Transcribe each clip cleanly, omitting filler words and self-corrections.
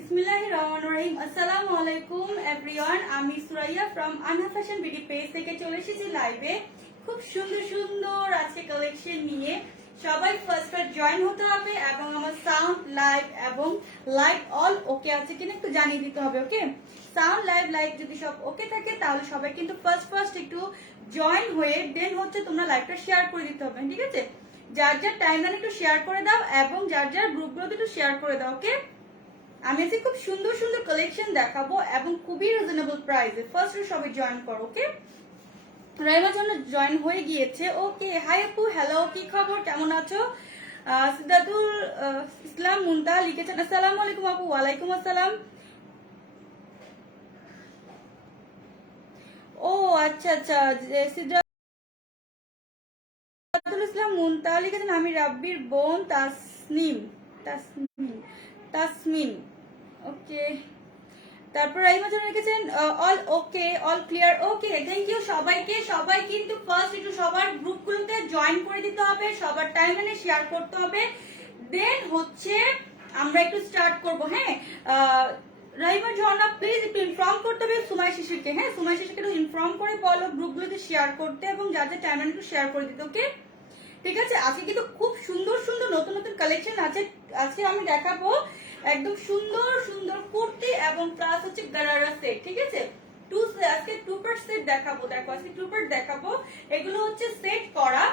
বিসমিল্লাহির রহমানির রহিম। আসসালামু আলাইকুম এভরিওয়ান, আমি সুরাইয়া ফ্রম আনহা ফ্যাশন বিডি পেজ থেকে চলে এসেছি লাইভে খুব সুন্দর সুন্দর আছে কালেকশন নিয়ে। সবাই ফার্স্ট জয়েন হতে হবে এবং আমার সাউন্ড লাইভ এবং লাইভ অল ওকে আছে কিনা একটু জানিয়ে দিতে হবে। ওকে, সাউন্ড লাইভ লাইভ যদি সব ওকে থাকে তাহলে সবাই কিন্তু ফার্স্ট একটু জয়েন হয়ে দেন হচ্ছে তোমরা লাইভটা শেয়ার করে দিতে হবে। ঠিক আছে, যার যার টাইমলাইন একটু শেয়ার করে দাও এবং যার যার গ্রুপগুলোতে একটু শেয়ার করে দাও। ওকে, আমি আজকে খুব সুন্দর সুন্দর কালেকশন দেখাবো এবং খুবই রিজনেবল প্রাইসে। ফার্স্ট সবাই জয়েন করো। ওকে, রাইমার জন্য জয়েন হয়ে গিয়েছে। ওকে, হাই আপু, হ্যালো, কি খবর, কেমন আছো? সিদ্ধাতুল ইসলাম মুনতা লিখেছেন আসসালামু আলাইকুম আপু। ওয়ালাইকুম আসসালাম। ও আচ্ছা আচ্ছা, সিদ্ধাতুল ইসলাম মুনতা লিখেছেন আমি রাব্বির বোন তাসনিম তাসমিন তাসমিন। ওকে, তারপর রাইমা জানা রেখেছেন all okay, all clear. Okay, thank you সবাইকে। সবাই কিন্তু ফার্স্ট একটু সবার গ্রুপগুলোতে জয়েন করে দিতে হবে, সবার টাইমলাইনে শেয়ার করতে হবে, দেন হচ্ছে আমরা একটু স্টার্ট করব। হ্যাঁ, রাইমা ঝর্ণা প্লিজ একটু ইনফর্ম করতে হবে সুমাই শিশিরকে। হ্যাঁ, সুমাই শিশিরকে একটু ইনফর্ম করে বলো গ্রুপগুলোতে শেয়ার করতে এবং যাদের টাইমলাইন একটু শেয়ার করে দিতে। ওকে, ঠিক আছে। আজকে কিন্তু খুব সুন্দর সুন্দর নতুন নতুন কালেকশন আছে। আজকে আমি দেখাবো একদম সুন্দর সুন্দর কুর্তি এবং প্লাস হচ্ছে গারারা সেট। ঠিক আছে, আজকে টু পার্ট সেট দেখাবো। দেখো আজকে টু পার্ট দেখাবো, এগুলো হচ্ছে সেট করা।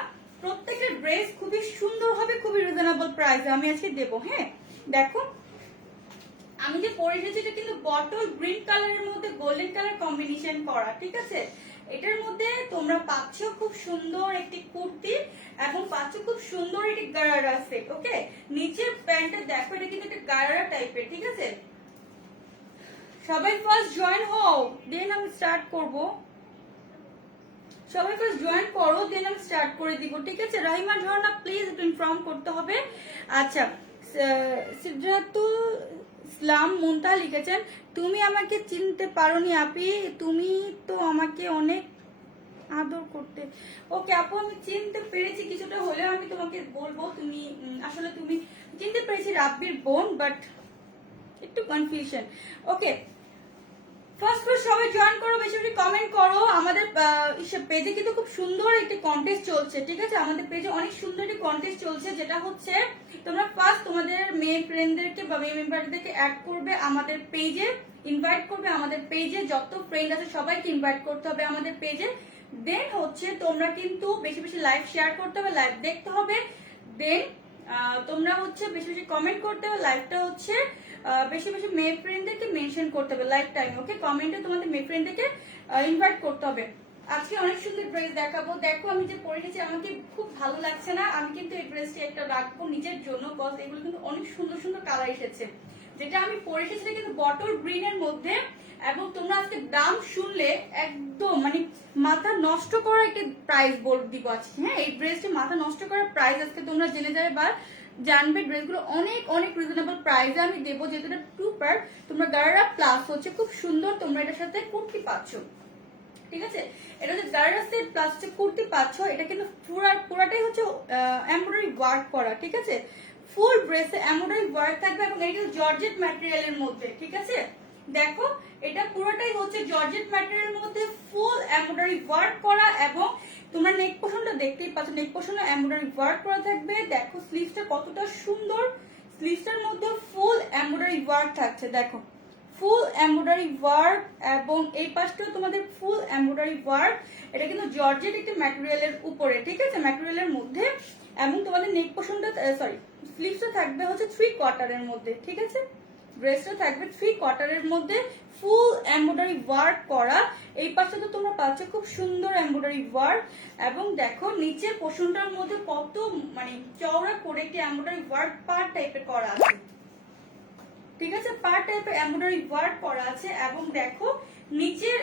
প্রত্যেকটা ড্রেস খুবই সুন্দর হবে, খুবই রিজনেবল প্রাইসে আমি আজকে দেবো। হ্যাঁ, দেখো আমি যে পরে এসেছি এটা কিন্তু বটল গ্রিন কালারের মধ্যে গোল্ডেন কালার কম্বিনেশন করা। ঠিক আছে, এটার মধ্যে তোমরা পাচ্ছ খুব সুন্দর একটি কুর্তি এবং পাচ্ছ খুব সুন্দর একটি গারারা সেট। ওকে, নিচের প্যান্টটা দেখো, এটা কিন্তু একটা গারারা টাইপের। ঠিক আছে, সবাই ফার্স্ট জয়েন হও, দেন আমি স্টার্ট করব। সবাই ফার্স্ট জয়েন করো, দেন আমি স্টার্ট করে দিব। ঠিক আছে, রাহিমা ঝর্ণা প্লিজ একটু ইনফর্ম করতে হবে। আচ্ছা, সিদ্ধাতুল ইসলাম মুনতা লিখেছেন তুমি আমাকে চিনতে পারোনি আপি, তুমি তো আমাকে অনেক আদর করতে। ওকে আপু, আমি চিনতে পেরেছি কিছুটা হলেও। আমি তোমাকে বলবো তুমি আসলে তুমি চিনতে পেরেছি রাব্বির বোন, বাট একটু কনফিউশন। ওকে, ফার্স্ট সবাই জয়েন করো, বেশি বেশি কমেন্ট করো। আমাদের পেজে কিন্তু খুব সুন্দর একটি কন্টেস্ট চলছে। ঠিক আছে, আমাদের পেজে অনেক সুন্দর একটি কন্টেস্ট চলছে, যেটা হচ্ছে তোমরা ফার্স্ট তোমাদের মেয়ে ফ্রেন্ডদেরকে বা মেয়ে মেম্বারদেরকে অ্যাড করবে আমাদের পেজে, ইনভাইট করবে আমাদের পেজে। যত ফ্রেন্ড আছে সবাইকে ইনভাইট করতে হবে আমাদের পেজে। দেন হচ্ছে তোমরা কিন্তু বেশি বেশি লাইভ শেয়ার করতে হবে, লাইভ দেখতে হবে। দেন তোমরা হচ্ছে বেশি বেশি কমেন্ট করতে হবে। লাইভটা হচ্ছে বেশি বেশি মেয়ে ফ্রেন্ডদেরকে মেনশন করতে হবে লাইভ টাইম। ওকে, কমেন্টে তোমাদের মেয়ে ফ্রেন্ডদেরকে ইনভাইট করতে হবে। আজকে অনেক সুন্দর ড্রেস দেখাবো। দেখো আমি যে পরে গেছি আমাকে খুব ভালো লাগছে না, আমি কিন্তু এই ড্রেসটি একটা রাখবো নিজের জন্য, বিকজ এগুলো কিন্তু অনেক সুন্দর সুন্দর কালার এসেছে। যেটা আমি পরে এসেছি কিন্তু বটল গ্রিন এর মধ্যে, এবং তোমরা আজকে দাম শুনলে একদম মানে মাথা নষ্ট করার একটা প্রাইস দিব আজকে। হ্যাঁ, এই ড্রেসটি মাথা নষ্ট করার প্রাইস আজকে তোমরা জেনে যাবে বা জানবে। ড্রেসগুলো অনেক অনেক রিজনেবল প্রাইসে আমি দেবো, যেহেতু এটা টু পার্ট। তোমরা গারারা প্লাস হচ্ছে খুব সুন্দর তোমরা এটার সাথে কুর্তি পাচ্ছ। ঠিক আছে, এটা হচ্ছে গারারা সেট প্লাস হচ্ছে কুর্তি পাচ্ছ। এটা কিন্তু পুরাটাই হচ্ছে এমব্রয়ডারি ওয়ার্ক করা। ঠিক আছে, ফুল ড্রেসে এমব্রয়ডারি ওয়ার্ক থাকবে এবং এটা জর্জেট ম্যাটেরিয়ালের মধ্যে। ঠিক আছে, দেখো এটা পুরোটাই হচ্ছে জর্জেট ম্যাটেরিয়ালের মধ্যে ফুল এমব্রয়ডারি ওয়ার্ক করা, এবং তোমরা নেক পোর্শনটা দেখতেই পাচ্ছ, নেক পোর্শনে এমব্রয়ডারি ওয়ার্ক করা থাকবে। দেখো স্লিভসটা কতটা সুন্দর, স্লিভসটার মধ্যে ফুল এমব্রয়ডারি ওয়ার্ক থাকছে। দেখো ফুল এমব্রয়ডারি ওয়ার্ক, এবং এই পাশটাও তোমাদের ফুল এমব্রয়ডারি ওয়ার্ক। এটা কিন্তু জর্জেট একটি ম্যাটেরিয়ালের উপরে। ঠিক আছে, ম্যাটেরিয়ালের মধ্যে, এবং তোমাদের নেক পোর্শনটা সরি স্লিভসটা থাকবে হচ্ছে 3 কোয়ার্টারের মধ্যে। ঠিক আছে, ড্রেসটা থাকবে 3 কোয়ার্টারের মধ্যে ফুল এমব্রয়ডারি ওয়ার্ক করা। এই পাশে তো তোমরা পাচ্ছ খুব সুন্দর এমব্রয়ডারি ওয়ার্ক, এবং দেখো নিচের পোর্শনটার মধ্যে কত মানে চওড়া করে একটি এমব্রয়ডারি ওয়ার্ক পার টাইপের করা আছে। ঠিক আছে, পার টাইপের এমব্রয়ডারি ওয়ার্ক করা আছে। এবং দেখো নিচের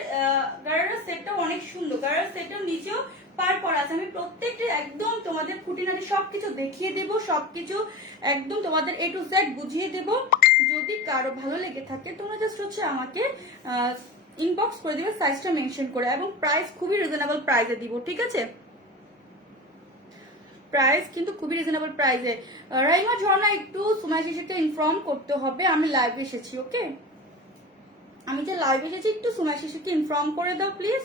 গারারা সেটটা অনেক সুন্দর, গারারা সেটটাও নিচেও পার করা আছে। আমি প্রত্যেকটা একদম তোমাদের খুঁটিনাটি সবকিছু দেখিয়ে দেব, সবকিছু একদম তোমাদের A to Z বুঝিয়ে দেব। যদি কারো ভালো লেগে থাকে তোমরা জাস্ট হচ্ছে আমাকে ইনবক্স করে দিবে সাইজটা মেনশন করে, এবং প্রাইস খুবই রিজনেবল প্রাইসে দিব। ঠিক আছে, প্রাইস কিন্তু খুবই রিজনেবল প্রাইসে। রাইমা ঝর্ণা একটু সুমাই শিশিরকে ইনফর্ম করতে হবে আমি লাইভ এসেছি। ওকে, আমি যে লাইভ এসেছি একটু সুমাই শিশিরকে ইনফর্ম করে দাও প্লিজ।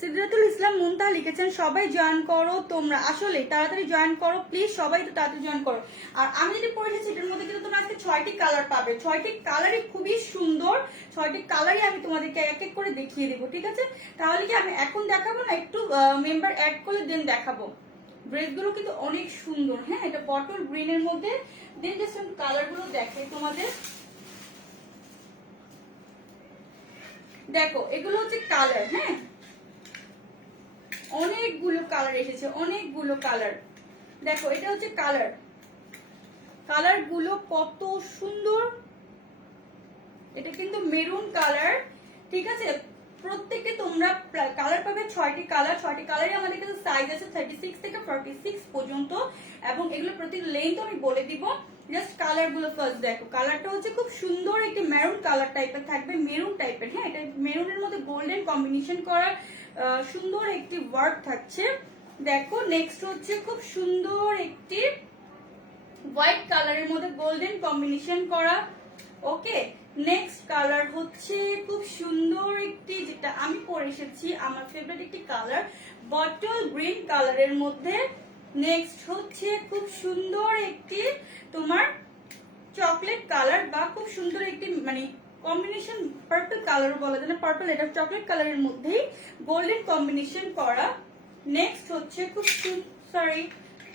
সিদ্ধাতুল ইসলাম মুনতাহা লিখেছেন সবাই জয়েন করো তোমরা, আসলে তাড়াতাড়ি জয়েন করো প্লিজ, সবাই তো তাড়াতাড়ি জয়েন করো। আর আমি যেটা পড়েছি এটার মধ্যে কিন্তু তোমরা আজকে 6টি কালার পাবে, 6টি কালারই খুবই সুন্দর, 6টি কালারই আমি তোমাদেরকে এক এক করে দেখিয়ে দেবো, ঠিক আছে? তাহলে কি আমি এখন দেখাবো না, একটু মেম্বার অ্যাড করলে দেন দেখাবো। ড্রেসগুলো কিন্তু অনেক সুন্দর, হ্যাঁ এটা বটল গ্রিনের মধ্যে। দেন জাস্ট কালারগুলো দেখে তোমাদের, দেখো এগুলো হচ্ছে কালার, হ্যাঁ অনেকগুলো কালার এসেছে, অনেকগুলো কালার। দেখো এটা হচ্ছে কালার, কালার গুলো কত সুন্দর। এটা কিন্তু মেরুন কালার, ঠিক আছে? প্রত্যেকে তোমরা কালার পাবে 6টি কালার, 6টি কালারই আমাদের কাছে সাইজ আছে 36 থেকে 46 পর্যন্ত, এবং এগুলো প্রতি লেন্থ আমি বলে দিব। জাস্ট কালার গুলো ফার্স্ট দেখো, কালারটা হচ্ছে খুব সুন্দর একটি মেরুন কালার টাইপের থাকবে, মেরুন টাইপের, হ্যাঁ এটা মেরুনের মধ্যে গোল্ডেন কম্বিনেশন করা সুন্দর একটি ওয়ার্ক থাকছে। দেখো নেক্সট হচ্ছে খুব সুন্দর একটি হোয়াইট কালারের মধ্যে গোল্ডেন কম্বিনেশন করা। ওকে, নেক্সট কালার হচ্ছে খুব সুন্দর একটি, যেটা আমি পরে এসেছি আমার ফেভারিট একটি কালার, বটল গ্রিন কালারের মধ্যে। নেক্সট হচ্ছে খুব সুন্দর একটি তোমার চকলেট কালার, বা খুব সুন্দর একটি মানে কম্বিনেশন পার্পল কালার বলা যায় না, পার্পল এটা চকলেট কালারের মধ্যেই গোল্ডেন কম্বিনেশন করা। নেক্সট হচ্ছে খুব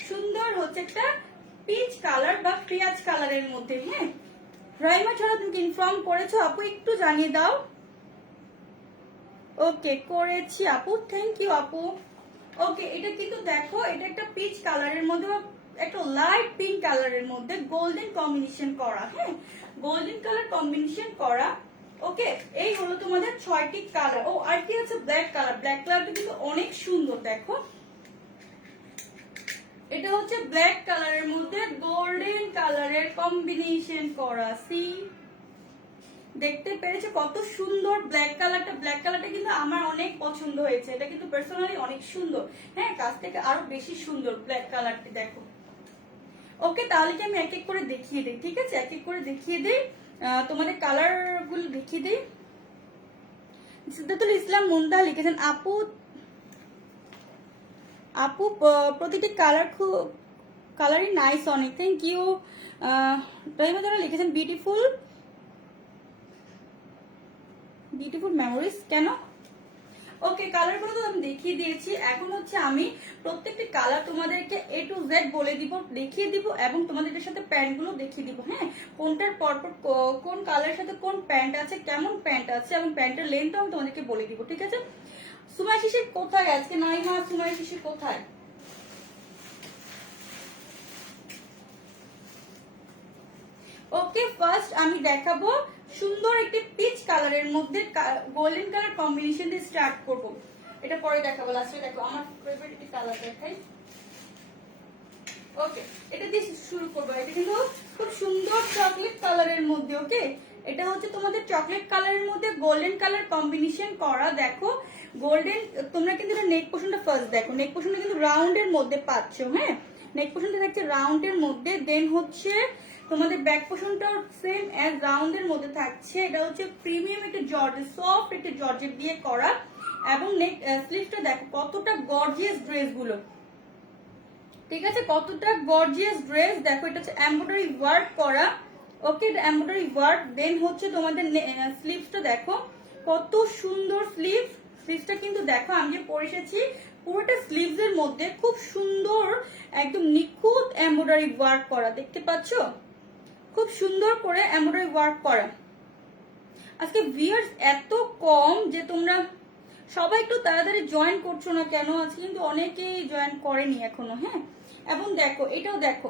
সুন্দর হচ্ছে একটা পিচ কালার বা পেঁয়াজ কালারের মধ্যে, হ্যাঁ রাইমা ছাড়া তুমি ইনফর্ম করেছো আপু, একটু জানিয়ে দাও। ওকে করেছি আপু, থ্যাংক ইউ আপু। ওকে, এটা কিন্তু দেখো এটা একটা পিচ কালারের মধ্যে বা একটা লাইট পিঙ্ক কালারের মধ্যে গোল্ডেন কম্বিনেশন করা, হ্যাঁ গোল্ডেন কালার কম্বিনেশন করা। ওকে, এই হলো তোমাদের 6টি কালার। ও আর কি আছে, ব্ল্যাক কালার, ব্ল্যাক কালারটা কিন্তু অনেক সুন্দর। দেখো এটা হচ্ছে ব্ল্যাক কালারের মধ্যে গোল্ডেন কালারের কম্বিনেশন করা, সি দেখতে পেরেছে কত সুন্দর ব্ল্যাক কালারটা। ব্ল্যাক কালারটা কিন্তু আমার অনেক পছন্দ হয়েছে, এটা কিন্তু পার্সোনালি অনেক সুন্দর, হ্যাঁ কাছ থেকে আরো বেশি সুন্দর ব্ল্যাক কালারটি। দেখো ওকে, তাহলে কি আমি এক এক করে দেখিয়ে দিই, ঠিক আছে? এক এক করে দেখিয়ে দিই, তোমাদের কালার গুলো দেখিয়ে দিই। সিদ্ধাতুল ইসলাম মুনতাহা লিখেছেন আপু, আপু প্রতিটি কালার খুব কালারই নাইস অনেক, থ্যাংক ইউ। যারা লিখেছেন বিউটিফুল বিউটিফুল মেমোরিজ, কেন? ওকে, কালারগুলো তো আমি দেখিয়ে দিয়েছি, এখন হচ্ছে আমি প্রত্যেকটি কালার তোমাদেরকে A to Z বলে দিব, দেখিয়ে দিব, এবং তোমাদের সাথে প্যান্ট গুলো দেখিয়ে দিব, হ্যাঁ কোনটার পরপর কোন কালারের সাথে কোন প্যান্ট আছে, কেমন প্যান্ট আছে, এবং প্যান্টের লেন্থ আমি তোমাদেরকে বলে দিব, ঠিক আছে? সুমাই শিশির কোথায় আজকে? নাইমা সুমাই শিশির কোথায়? ওকে, ফার্স্ট আমি দেখাবো সুন্দর একটি পিচ কালারের মধ্যে গোল্ডেন কালার কম্বিনেশন দিয়ে স্টার্ট করব, এটা পরে দেখাবো লাস্টে। দেখো আমার ফেভারিট একটি কালার দেখাই। ওকে, এটা দিয়ে শুরু করবো। এটা কিন্তু খুব সুন্দর চকলেট কালারের মধ্যে, ওকে এটা হচ্ছে তোমাদের চকলেট কালারের মধ্যে গোল্ডেন কালার কম্বিনেশন করা। দেখো গোল্ডেন, তোমরা কিন্তু এটা নেক পোর্শনটা ফার্স্ট দেখো, নেক পোর্শনটা কিন্তু রাউন্ডের মধ্যে পাচ্ছ, হ্যাঁ নেক পোর্শনটা থাকছে রাউন্ডের মধ্যে। দেন হচ্ছে তোমাদের ব্যাক পোর্শনটাও সেম অ্যাজ রাউন্ডের মধ্যে থাকছে। এটা হচ্ছে প্রিমিয়াম একটা জর্জেট, সফট একটা জর্জেট দিয়ে করা, এবং নেক স্লিভসটা দেখো কতটা গর্জিয়াস ড্রেস গুলো, ঠিক আছে কতটা গর্জিয়াস ড্রেস। দেখো এটা হচ্ছে এমব্রয়ডারি ওয়ার্ক করা, ওকে এটা এমব্রয়ডারি ওয়ার্ক। দেন হচ্ছে তোমাদের স্লিভসটা দেখো কত সুন্দর স্লিভ, স্লিভসটা কিন্তু দেখো আমি যে পরে এসেছি পুরোটা স্লিভস এর মধ্যে খুব সুন্দর একদম নিখুঁত এমব্রয়ডারি ওয়ার্ক করা, দেখতে পাচ্ছো খুব সুন্দর করে এমব্রয়ডারি ওয়ার্ক করা। আজকে ভিউয়ার্স এত কম যে তোমরা সবাই একটু তাড়াতাড়ি জয়েন করছো না কেন? আজকে কিন্তু অনেকেই জয়েন করেনি এখনো, হ্যাঁ এবং দেখো এটাও দেখো,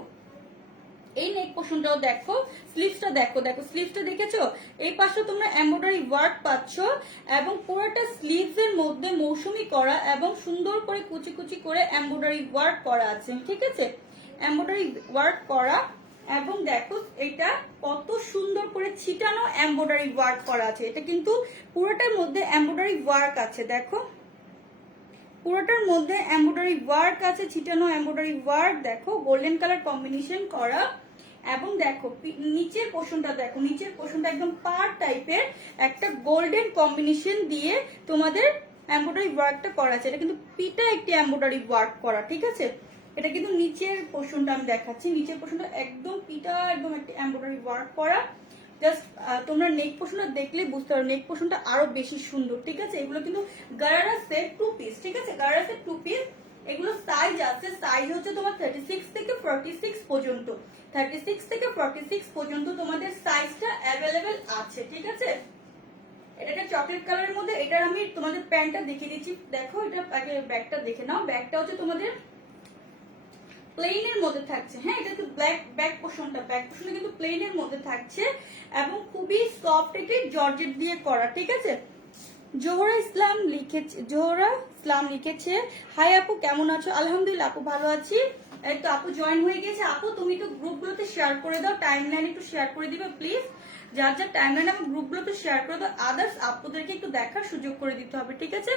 এই নেক পোর্শনটাও দেখো, স্লিভসটা দেখো, দেখো স্লিভসটা দেখেছো, এই পাশে তোমরা এমব্রয়ডারি ওয়ার্ক পাচ্ছ, এবং পুরোটা স্লিভস এর মধ্যে মৌসুমি করা এবং সুন্দর করে কুচি কুচি করে এমব্রয়ডারি ওয়ার্ক করা আছে, ঠিক আছে এমব্রয়ডারি ওয়ার্ক করা। এবং দেখো এটা কত সুন্দর করে ছিটানো এমব্রয়ডারি ওয়ার্ক করা আছে, এটা কিন্তু পুরোটার মধ্যে এমব্রয়ডারি ওয়ার্ক আছে। দেখো পুরোটার মধ্যে এমব্রয়ডারি ওয়ার্ক আছে, ছিটানো এমব্রয়ডারি ওয়ার্ক, দেখো গোল্ডেন কালার কম্বিনেশন করা। এবং দেখো নিচের পোর্শনটা দেখো, নিচের পোর্শনটা একদম পার টাইপের একটা গোল্ডেন কম্বিনেশন দিয়ে তোমাদের এমব্রয়ডারি ওয়ার্কটা করা আছে। এটা কিন্তু পিটা একটি এমব্রয়ডারি ওয়ার্ক করা, ঠিক আছে। এটা কিন্তু নিচের পোর্শনটা আমি দেখাচ্ছি, নিচের পোর্শনটা একদম পিটা একদম একটা এমব্রয়ডারি ওয়ার্ক করা। জাস্ট তোমরা নেক পোর্শনটা দেখলেই বুঝতে পারো নেক পোর্শনটা আরো বেশি সুন্দর, ঠিক আছে। এগুলো কিন্তু গারারা সেট 2 পিস, ঠিক আছে, গারারা সেট 2 পিস। এগুলো সাইজ আছে, সাইজ হচ্ছে তোমার 36 থেকে 46 পর্যন্ত, 36 থেকে 46 পর্যন্ত তোমাদের সাইজটা অ্যাভেলেবেল আছে, ঠিক আছে। এটা একটা চকলেট কালারের মধ্যে। এটার আমি তোমাদের প্যান্টটা দেখিয়ে দিচ্ছি, দেখো এটা আগে ব্যাগটা দেখে নাও। ব্যাগটা হচ্ছে তোমাদের প্লেনের মধ্যে থাকছে, হ্যাঁ, এটা তো ব্যাক পোর্শনটা, ব্যাক পোর্শনটা কিন্তু প্লেনের মধ্যে থাকছে এবং খুবই সফট একটি জর্জেট দিয়ে করা, ঠিক আছে। জোহরা ইসলাম লিখেছে হাই আপু কেমন আছো? আলহামদুলিল্লাহ আপু ভালো আছি। এই তো আপু জয়েন হয়ে গেছে। আপু তুমি তো গ্রুপগুলোতে শেয়ার করে দাও, টাইমলাইনে একটু শেয়ার করে দিবে প্লিজ। যার যার টাইমলাইনে এবং গ্রুপগুলোতে শেয়ার করে দাও, আদার্স আপুদেরকে একটু দেখার সুযোগ করে দিতে হবে, ঠিক আছে।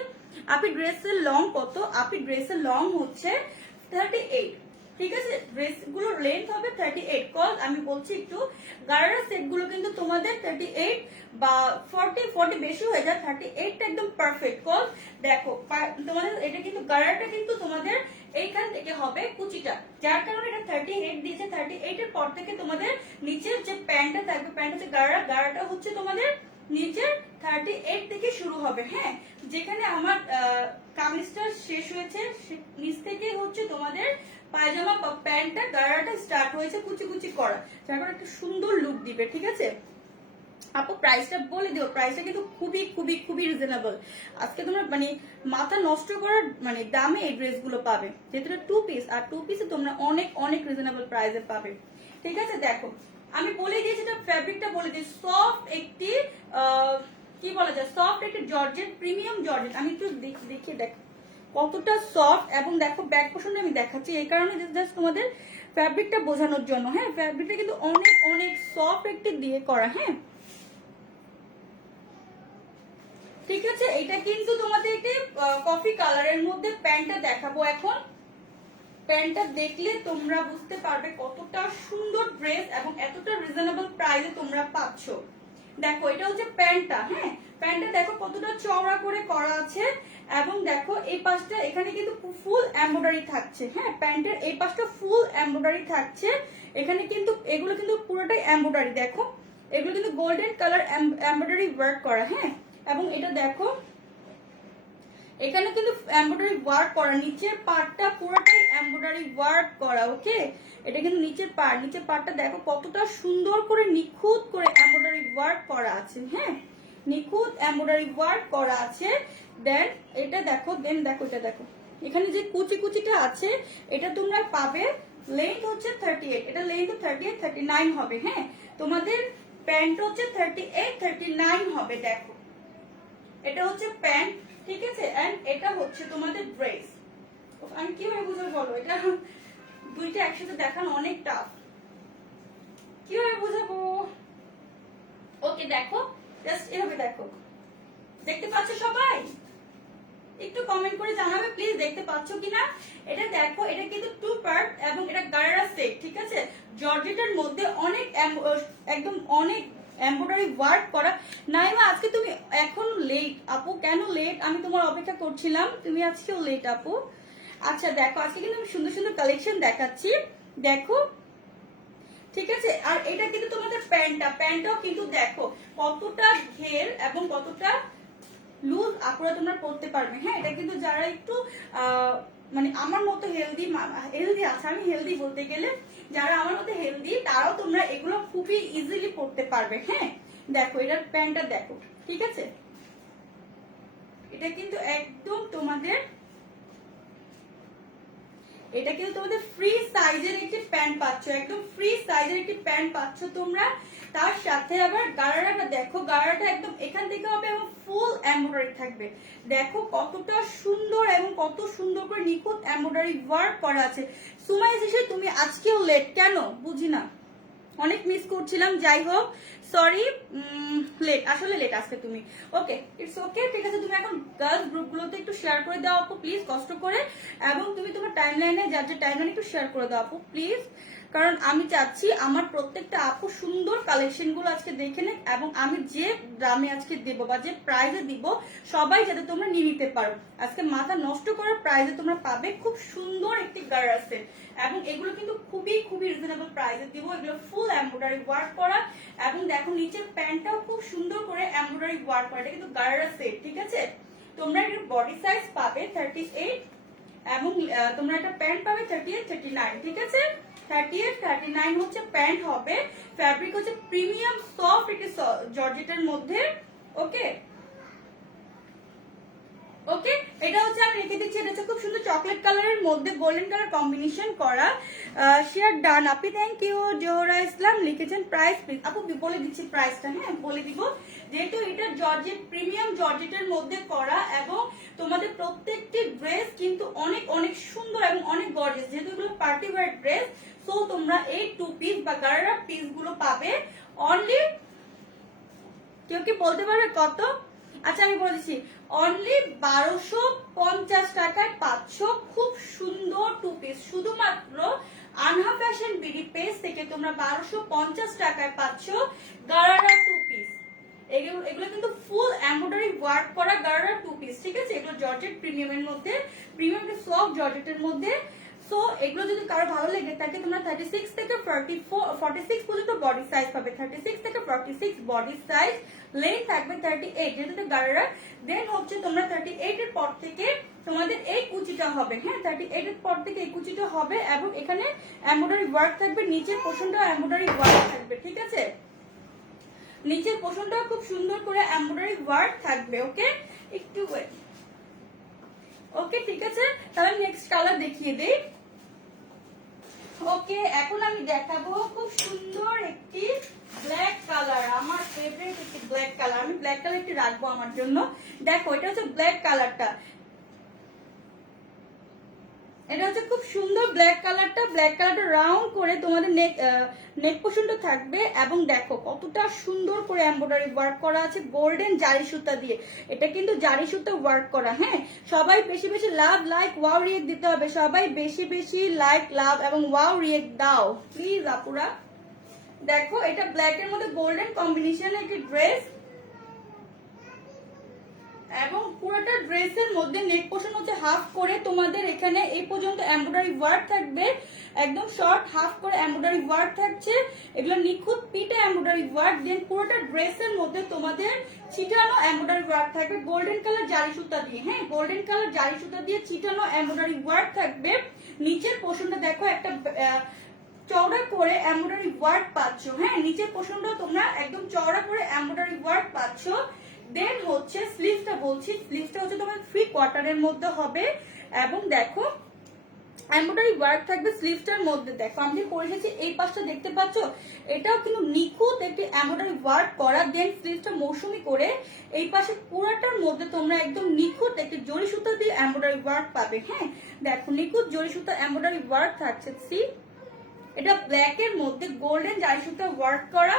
আপনি ড্রেসের লং কত? আপনি ড্রেসের লং হচ্ছে 38, ঠিক আছে। ড্রেস গুলোর লেন্থ হবে 38। কজ আমি বলছি একটু, গারারা সেট গুলো কিন্তু তোমাদের 38 বা 40 বেশি হয়ে যায়, 38টা একদম পারফেক্ট। কজ দেখো তোমাদের এটা কিন্তু গারাটা কিন্তু তোমাদের এইখান থেকে হবে কুচিটা, যার কারণে এটা 38 দিয়েছে। 38 এর পর থেকে তোমাদের নিচের যে প্যান্টটা থাকবে, প্যান্ট হচ্ছে গারাটা হচ্ছে তোমাদের নিচের 38 থেকে শুরু হবে, হ্যাঁ। যেখানে আমার কামিজটা শেষ হয়েছে নিচ থেকে হচ্ছে তোমাদের পায়জামা বা প্যান্টটা গারাটা স্টার্ট হয়েছে কুচি কুচি করা, যার কারণে একটা সুন্দর লুক দিবে, ঠিক আছে। আপু প্রাইসটা বলে দিও, প্রাইসটা কিন্তু খুবই খুবই খুবই রিজনেবল। আজকে তোমরা মানে মাথা নষ্ট করার মানে দামে এই ড্রেসগুলো পাবে, যেহেতু 2 পিস, আর 2 পিসে তোমরা অনেক অনেক রিজনেবল প্রাইসে পাবে, ঠিক আছে। দেখো আমি বলে দিয়েছি, এটা ফ্যাব্রিকটা বলে দিই, সফট একটি কি বলা যায়, সফট একটি জর্জেট, প্রিমিয়াম জর্জেট। আমি একটু দেখিয়ে দেখো কতটা সফট। এবং দেখো ব্যাক পোর্শনটা আমি দেখাচ্ছি এই কারণে জাস্ট তোমাদের ফ্যাব্রিকটা বোঝানোর জন্য, হ্যাঁ। ফ্যাব্রিকটা কিন্তু অনেক অনেক সফট একটি দিয়ে করা, হ্যাঁ, ঠিক আছে। এটা কিন্তু তোমাদেরকে কফি কালারের মধ্যে প্যান্টটা দেখাবো এখন। প্যান্টটা দেখলে তোমরা বুঝতে পারবে কতটা সুন্দর ড্রেস এবং এতটা রিজনেবল প্রাইসে তোমরা পাচ্ছ। দেখো এটা হচ্ছে প্যান্টটা, হ্যাঁ। প্যান্টটা দেখো কতটা চওড়া করে করা আছে এবং দেখো এই পাশটা এখানে কিন্তু ফুল এমব্রয়ডারি থাকছে, হ্যাঁ। প্যান্টের এই পাশটা ফুল এমব্রয়ডারি থাকছে। এখানে কিন্তু এগুলো কিন্তু পুরোটাই এমব্রয়ডারি, দেখো এগুলো কিন্তু গোল্ডেন কালার এমব্রয়ডারি ওয়ার্ক করা, হ্যাঁ। এবং এটা দেখো এখানে কিন্তু এমব্রয়ডারি ওয়ার্ক করা, নিচের পার্টটা পুরোটাই এমব্রয়ডারি ওয়ার্ক করা, ওকে। এটা কিন্তু নিচের পার্টটা দেখো কতটা সুন্দর করে নিখুঁত করে এমব্রয়ডারি ওয়ার্ক করা আছে, হ্যাঁ, নিখুঁত এমব্রয়ডারি ওয়ার্ক করা আছে। দেন এটা দেখো, এটা দেখো এখানে যে কুচি কুচিটা আছে এটা তোমরা পাবে। লেন্থ হচ্ছে 38, এটা লেন্থ 38 39 হবে, হ্যাঁ। তোমাদের প্যান্ট হচ্ছে 38 39 হবে। দেখো এটা হচ্ছে প্যান্ট, ঠিক আছে, এন্ড এটা হচ্ছে তোমাদের ড্রেস। আমি কিভাবে বুঝবো বলো, এটা দুইটা একসাথে দেখানো অনেক টাফ, কিভাবে বুঝাবো? ওকে দেখো, জাস্ট এভাবে দেখো, দেখতে পাচ্ছ সবাই? একটু কমেন্ট করে জানাবে প্লিজ দেখতে পাচ্ছ কিনা। এটা দেখো এটা কিন্তু 2 পার্ট এবং এটা গারারা সেট, ঠিক আছে। জর্জেটের মধ্যে অনেক একদম অনেক এমব্রয়ডারি ওয়ার্ক করা। নাইমা আজকে তুমি এখন লেট আপু, কেন লেট? আমি তোমার অপেক্ষা করছিলাম, তুমি আজকেও লেট আপু। আচ্ছা দেখো আজকে কিন্তু আমি সুন্দর সুন্দর কালেকশন দেখাচ্ছি, দেখো, ঠিক আছে। আর এটা কিন্তু তোমাদের প্যান্টটাও কিন্তু দেখো কতটা ঘের এবং কতটা লুজ আপুরা তোমরা পড়তে পারবে, হ্যাঁ। এটা কিন্তু যারা একটু মানে আমার মতো হেলদি আছে, আমি হেলদি বলতে গেলে যারা আমার মতো হেলদি তারাও তোমরা এগুলো খুবই ইজিলি পড়তে পারবে, হ্যাঁ। দেখো এটার প্যান্টটা দেখো, ঠিক আছে। এটা কিন্তু একদম তোমাদের ফ্রি সাইজের একটি প্যান্ট পাচ্ছ, একদম ফ্রি সাইজের একটি প্যান্ট পাচ্ছ তোমরা। তার সাথে আবার গারারাটা দেখো, গারারাটা একদম এখান থেকে হবে এবং ফুল এমব্রয়ডারি থাকবে। দেখো কতটা সুন্দর এবং কত সুন্দর করে নিখুঁত এমব্রয়ডারি ওয়ার্ক করা আছে। সুমাইয়া এসে তুমি আজকেও লেট কেন বুঝি না, অনেক মিস করছিলাম, যাই হোক সরি, লেট, আসলে লেট আসতে তুমি। ওকে, ইটস ওকে, ঠিক আছে। তুমি এখন গার্লস গ্রুপগুলোতে একটু শেয়ার করে দাও আপু প্লিজ, কষ্ট করে। এবং তুমি তোমার টাইমলাইনে, যার যে টাইমলাইনে একটু শেয়ার করে দাও আপু প্লিজ, কারণ আমি চাচ্ছি আমার প্রত্যেকটা আপু সুন্দর কালেকশন গুলো আজকে দেখে নেক, এবং আমি যে দামে আজকে দেব বা যে প্রাইজে দিব সবাই যাতে তোমরা নিয়ে নিতে পারো। আজকে মাথা নষ্ট করার প্রাইজে তোমরা পাবে খুব সুন্দর একটি গার্লস সেট, এবং এগুলো কিন্তু খুবই খুবই রিজনেবল প্রাইসে দিব। এগুলো ফুল এমব্রয়ডারি ওয়ার্ক করা, এবং দেখো নিচের প্যান্টটাও খুব সুন্দর করে এমব্রয়ডারি ওয়ার্ক করা। এটা কিন্তু গার্লস সেট, ঠিক আছে। তোমরা এর বডি সাইজ পাবে 38, এবং তোমরা একটা প্যান্ট পাবে 38, 39, ঠিক আছে। 38, 39 হচ্ছে প্যান্ট হবে। ফ্যাব্রিক হচ্ছে প্রিমিয়াম সফট একটি জর্জেটের মধ্যে। ওকে ওকে, এটা হচ্ছে আমি রেখে দিচ্ছি। এটা হচ্ছে খুব সুন্দর চকলেট কালারের মধ্যে গোল্ডেন কালার কম্বিনেশন করা। Share done Api, thank you. Zohra ইসলাম লিখেছেন প্রাইস প্লিজ। আপু বলে দিচ্ছি প্রাইসটা, হ্যাঁ বলে দিব, যেহেতু এটা জর্জেট, প্রিমিয়াম জর্জেটের মধ্যে করা, এবং তোমাদের প্রত্যেকটি ড্রেস কিন্তু অনেক অনেক সুন্দর এবং অনেক গর্জিয়াস, যেহেতু এগুলো পার্টি ওয়্যার ড্রেস। সো তোমরা এই 2 পিস বা গারারা পিস গুলো পাবে অনলি, কেউ কি বলতে পারবে কত? আচ্ছা আমি বলে দিচ্ছি, অনলি 1250 টাকায় পাচ্ছ খুব সুন্দর 2 পিস। শুধুমাত্র আনহা ফ্যাশন বিডি পেজ থেকে তোমরা 1250 টাকায় পাচ্ছ গারারা 2 পিস। এগুলো কিন্তু ফুল এমব্রয়ডারি ওয়ার্ক করা গারারা 2 পিস, ঠিক আছে। এগুলো জর্জেট প্রিমিয়ামের মধ্যে, প্রিমিয়াম সফট জর্জেটের মধ্যে। সো এগুলো যদি কারো ভালো লেগে থাকে, তোমরা 36 থেকে 46 পর্যন্ত বডি সাইজ পাবে। 36 থেকে 46 বডি সাইজ, লেন্থ থাকবে 38, যেহেতু গারারা। দেন হচ্ছে তোমরা 38 এর পর থেকে তোমাদের এই কুচিটা হবে, হ্যাঁ 38 এর পর থেকে এই কুচিটা হবে, এবং এখানে এমব্রয়ডারি ওয়ার্ক থাকবে, নিচের পোর্শনটা এমব্রয়ডারি ওয়ার্ক থাকবে, ঠিক আছে। নিচের পোর্শনটা খুব সুন্দর করে এমব্রয়ডারি ওয়ার্ক থাকবে। ওকে, একটু ওয়েট। ওকে ঠিক আছে, তাহলে নেক্সট কালার দেখিয়ে দেই। ওকে, এখন আমি দেখাবো খুব সুন্দর একটি ব্ল্যাক কালার, আমার ফেভারিট একটি ব্ল্যাক কালার। আমি ব্ল্যাক কালারটি রাখবো আমার জন্য। দেখো এটা হচ্ছে ব্ল্যাক কালারটা, এটা হচ্ছে খুব সুন্দর ব্ল্যাক কালারটা। ব্ল্যাক কালারটা রাউন্ড করে তোমাদের নেক পোর্শনটা থাকবে, এবং দেখো কতটা সুন্দর করে এমব্রয়ডারি ওয়ার্ক করা আছে গোল্ডেন জারি সুতা দিয়ে। এটা কিন্তু জারি সুতা ওয়ার্ক করা, হ্যাঁ। সবাই বেশি বেশি লাভ, লাইক, ওয়াও রিয়েক্ট দিতে হবে। সবাই বেশি বেশি লাইক, লাভ এবং ওয়াও রিয়েক্ট দাও প্লিজ আপুরা। দেখো এটা ব্ল্যাক এর মধ্যে গোল্ডেন কম্বিনেশন একটি ড্রেস, এবং পুরোটা ড্রেসের মধ্যে নেক পোর্শন হচ্ছে হাফ করে তোমাদের এখানে এই পর্যন্ত এমব্রয়ডারি ওয়ার্ক থাকবে, একদম শর্ট হাফ করে এমব্রয়ডারি ওয়ার্ক থাকছে। এগুলো নিখুঁত পিটে এমব্রয়ডারি ওয়ার্ক। দেন পুরোটা ড্রেসের মধ্যে তোমাদের ছিটানো এমব্রয়ডারি ওয়ার্ক থাকবে গোল্ডেন কালার জারি সুতা দিয়ে, হ্যাঁ গোল্ডেন কালার জারি সুতা দিয়ে ছিটানো এমব্রয়ডারি ওয়ার্ক থাকবে। নিচের পোর্শনটা দেখো একটা চওড়া করে এমব্রয়ডারি ওয়ার্ক পাচ্ছ, হ্যাঁ নিচের পোর্শনটা তোমরা একদম চওড়া করে এমব্রয়ডারি ওয়ার্ক পাচ্ছ। দেন হচ্ছে স্লিভসটা বলছি, স্লিভসটা হচ্ছে তোমার 3 কোয়ার্টারের মধ্যে হবে, এবং দেখো এমব্রয়ডারি ওয়ার্ক থাকবে স্লিভসটার মধ্যে। দেখো আমি যে পরে এসেছি এই পাশটা দেখতে পাচ্ছ, এটাও কিন্তু নিখুঁত একটি এমব্রয়ডারি ওয়ার্ক করা। দেন স্লিভসটা মৌসুমি করে এই পাশে পুরাটার মধ্যে তোমরা একদম নিখুঁত একটি জরি সুতা দিয়ে এমব্রয়ডারি ওয়ার্ক পাবে, হ্যাঁ দেখো নিখুঁত জরি সুতা এমব্রয়ডারি ওয়ার্ক থাকছে। সি এটা ব্ল্যাক এর মধ্যে গোল্ডেন জারি সুতা ওয়ার্ক করা,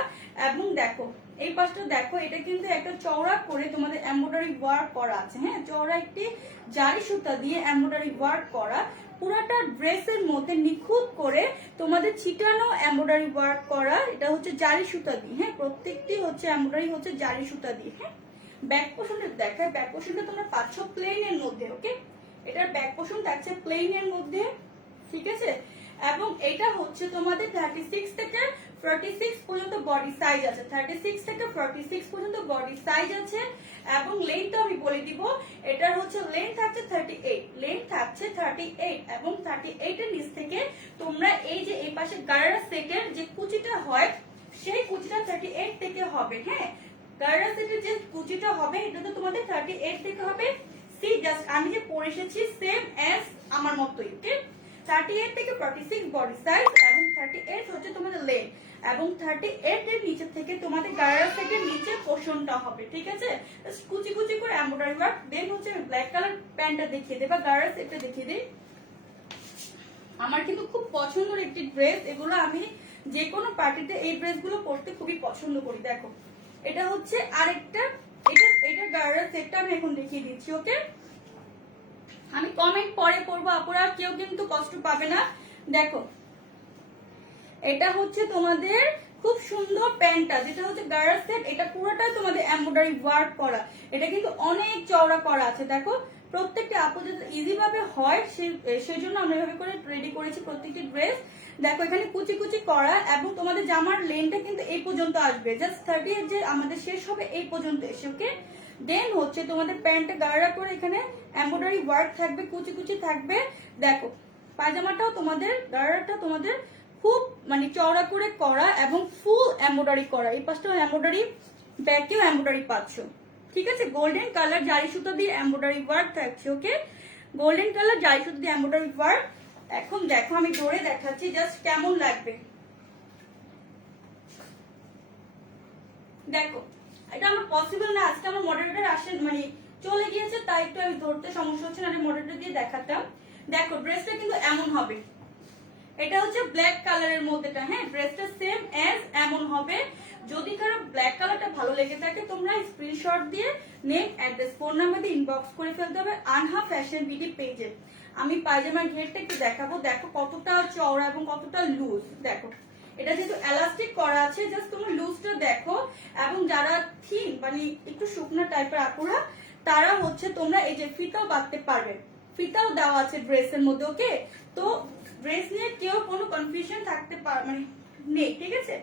এবং দেখো এই পাশটা দেখো এটা কিন্তু একটা চওড়া করে তোমাদের এমব্রয়ডারি ওয়ার্ক করা আছে, হ্যাঁ চওড়া একটি জারি সুতা দিয়ে এমব্রয়ডারি ওয়ার্ক করা। পুরাটা ড্রেসের মধ্যে নিখুঁত করে তোমাদের ছিটানো এমব্রয়ডারি ওয়ার্ক করা। এটা হচ্ছে জারি সুতা দিয়ে, হ্যাঁ প্রত্যেকটি হচ্ছে এমব্রয়ডারি হচ্ছে জারি সুতা দিয়ে, হ্যাঁ। ব্যাক পোর্শনটা দেখায়, ব্যাক পোর্শনটা তোমরা পাচ্ছ প্লেন এর মধ্যে। ওকে, এটার ব্যাক পোর্শন থাকছে প্লেন এর মধ্যে, ঠিক আছে। এবং এটা হচ্ছে তোমাদের 36 থেকে 46 পর্যন্ত বডি সাইজ আছে, 36 থেকে 46 পর্যন্ত বডি সাইজ আছে। এবং লেন্থটা আমি বলে দিব, এটার হচ্ছে লেন্থ থাকছে 38, লেন্থ থাকছে 38, এবং 38 এর নিচ থেকে তোমরা এই যে এই পাশে গারারা সেটের যে কুচিটা হয় সেই কুচিটা 38 থেকে হবে, হ্যাঁ গারারা সেটের যে কুচিটা হবে এটা তো তোমাদের 38 থেকে হবে। সি জাস্ট আমি যে পরে এসেছি সেম অ্যাজ আমার মতোই, ওকে 38 থেকে 46 বডি সাইজ, এবং 38 হচ্ছে তোমাদের লেন্থ, এবং 38 এর নিচে থেকে তোমাদের গারারা সেটের নিচে পোর্শনটা হবে, ঠিক আছে। কুচি কুচি করে এমব্রয়ডারি ওয়ার্ক। দেন হচ্ছে আমি ব্ল্যাক কালার প্যান্টটা দেখিয়ে দেই বা গারারা সেটটা দেখিয়ে দিই। আমার কিন্তু খুব পছন্দের একটি ড্রেস, এগুলো আমি যে কোনো পার্টিতে এই ড্রেসগুলো পরতে খুবই পছন্দ করি। দেখো এটা হচ্ছে আরেকটা, এটা গার্ডার সেটটা আমি এখন দেখিয়ে দিচ্ছি। ওকে, আমি কমেন্ট পরে করবো, আপুরা কেউ কিন্তু কষ্ট পাবে না। দেখো এটা হচ্ছে তোমাদের খুব সুন্দর প্যান্টটা, যেটা হচ্ছে গার্ডার সেট, এটা পুরোটাই তোমাদের এমব্রয়ডারি ওয়ার্ক করা, এটা কিন্তু অনেক চওড়া করা আছে। দেখো প্রত্যেকটা আপু যাতে ইজি ভাবে হয় সেই জন্য আমরা এভাবে করে রেডি করেছি প্রত্যেকটি ড্রেস। দেখো এখানে কুচি কুচি করা, এবং তোমাদের জামার লেনটা কিন্তু এই পর্যন্ত আসবে, জাস্ট 30 যে আমাদের শেষ হবে এই পর্যন্ত এসে। ওকে, দেন হচ্ছে তোমাদের প্যান্টটা গাড়া করে এখানে এমব্রয়ডারি ওয়ার্ক থাকবে, কুচি কুচি থাকবে। দেখো পায়জামাটাও তোমাদের গাড়াটা তোমাদের খুব মানে চওড়া করে করা এবং ফুল এমব্রয়ডারি করা, এই পাশটাও এমব্রয়ডারি, ব্যাকেও এমব্রয়ডারি পাচ্ছ। ঠিক আছে, গোল্ডেন কালার জারি সুতো দিয়ে এমব্রয়ডারি ওয়ার্ক থাকছে। ওকে, গোল্ডেন কালার জারি সুতো দিয়ে এমব্রয়ডারি ওয়ার্ক। এখন দেখো আমি ধরে দেখাচ্ছি জাস্ট কেমন লাগবে। দেখো এটা আমার পসিবল না, আজকে আমার মডারেটর আসেন মানে চলে গিয়েছে, তাই একটু আমি ধরতে সমস্যা হচ্ছে না, আমি মডারেটর দিয়ে দেখাতাম। দেখো ড্রেসটা কিন্তু এমন হবে, এটা হচ্ছে ব্ল্যাক কালারের মধ্যেটা। হ্যাঁ, ড্রেসটা সেম এজ এমন হবে। যদি কারো ব্ল্যাক কালারটা ভালো লেগে থাকে তোমরা স্ক্রিনশট দিয়ে নেম, অ্যাড্রেস, ফোন নাম্বার দিয়ে ইনবক্স করে ফেলতে হবে আনহা ফ্যাশন বিডি পেজে। আমি পায়জামার ঘেরটা একটু দেখাবো। দেখো কতটা চওড়া এবং কতটা লুজ। দেখো এটা যেহেতু এলাস্টিক করা আছে, জাস্ট তোমরা লুজটা দেখো। এবং যারা থিন মানে একটু শুকনো টাইপের আপুরা, তারা হচ্ছে তোমরা এই যে ফিতাও বাঁধতে পারবে, ফিতাও দেওয়া আছে ড্রেসের মধ্যে। ওকে, তো ড্রেস নিয়ে কেউ কোনো কনফিউশন থাকতে মানে নেই। ঠিক আছে,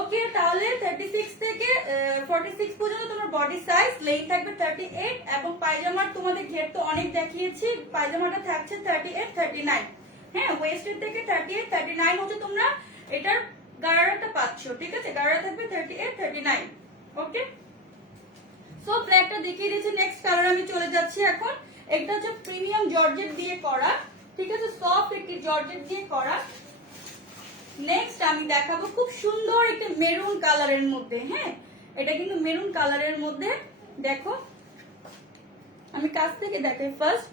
ওকে তাহলে 36 থেকে 46 পর্যন্ত তোমার বডি সাইজ, লেন থাকবে 38, এবং পায়জামার তোমাদের ঘের তো অনেক দেখিয়েছি, পায়জামাটা থাকছে 38 39। হ্যাঁ, ওয়েস্টের থেকে 38 39 হচ্ছে তোমরা এটার গাড়াটা পাচ্ছ। ঠিক আছে, গাড়া থাকবে 38 39। ওকে, সো ব্ল্যাকটা দেখিয়ে দিয়েছি। নেক্সট কালার আমি চলে যাচ্ছি এখন। এটা হচ্ছে প্রিমিয়াম জর্জেট দিয়ে করা। ঠিক আছে, সফট একটি জর্জেট দিয়ে করা। নেক্সট আমি দেখাবো খুব সুন্দর একটা মেরুন কালারের মধ্যে। হ্যাঁ, এটা কিন্তু মেরুন কালারের মধ্যে। দেখো আমি কাছ থেকে দেখাই ফার্স্ট,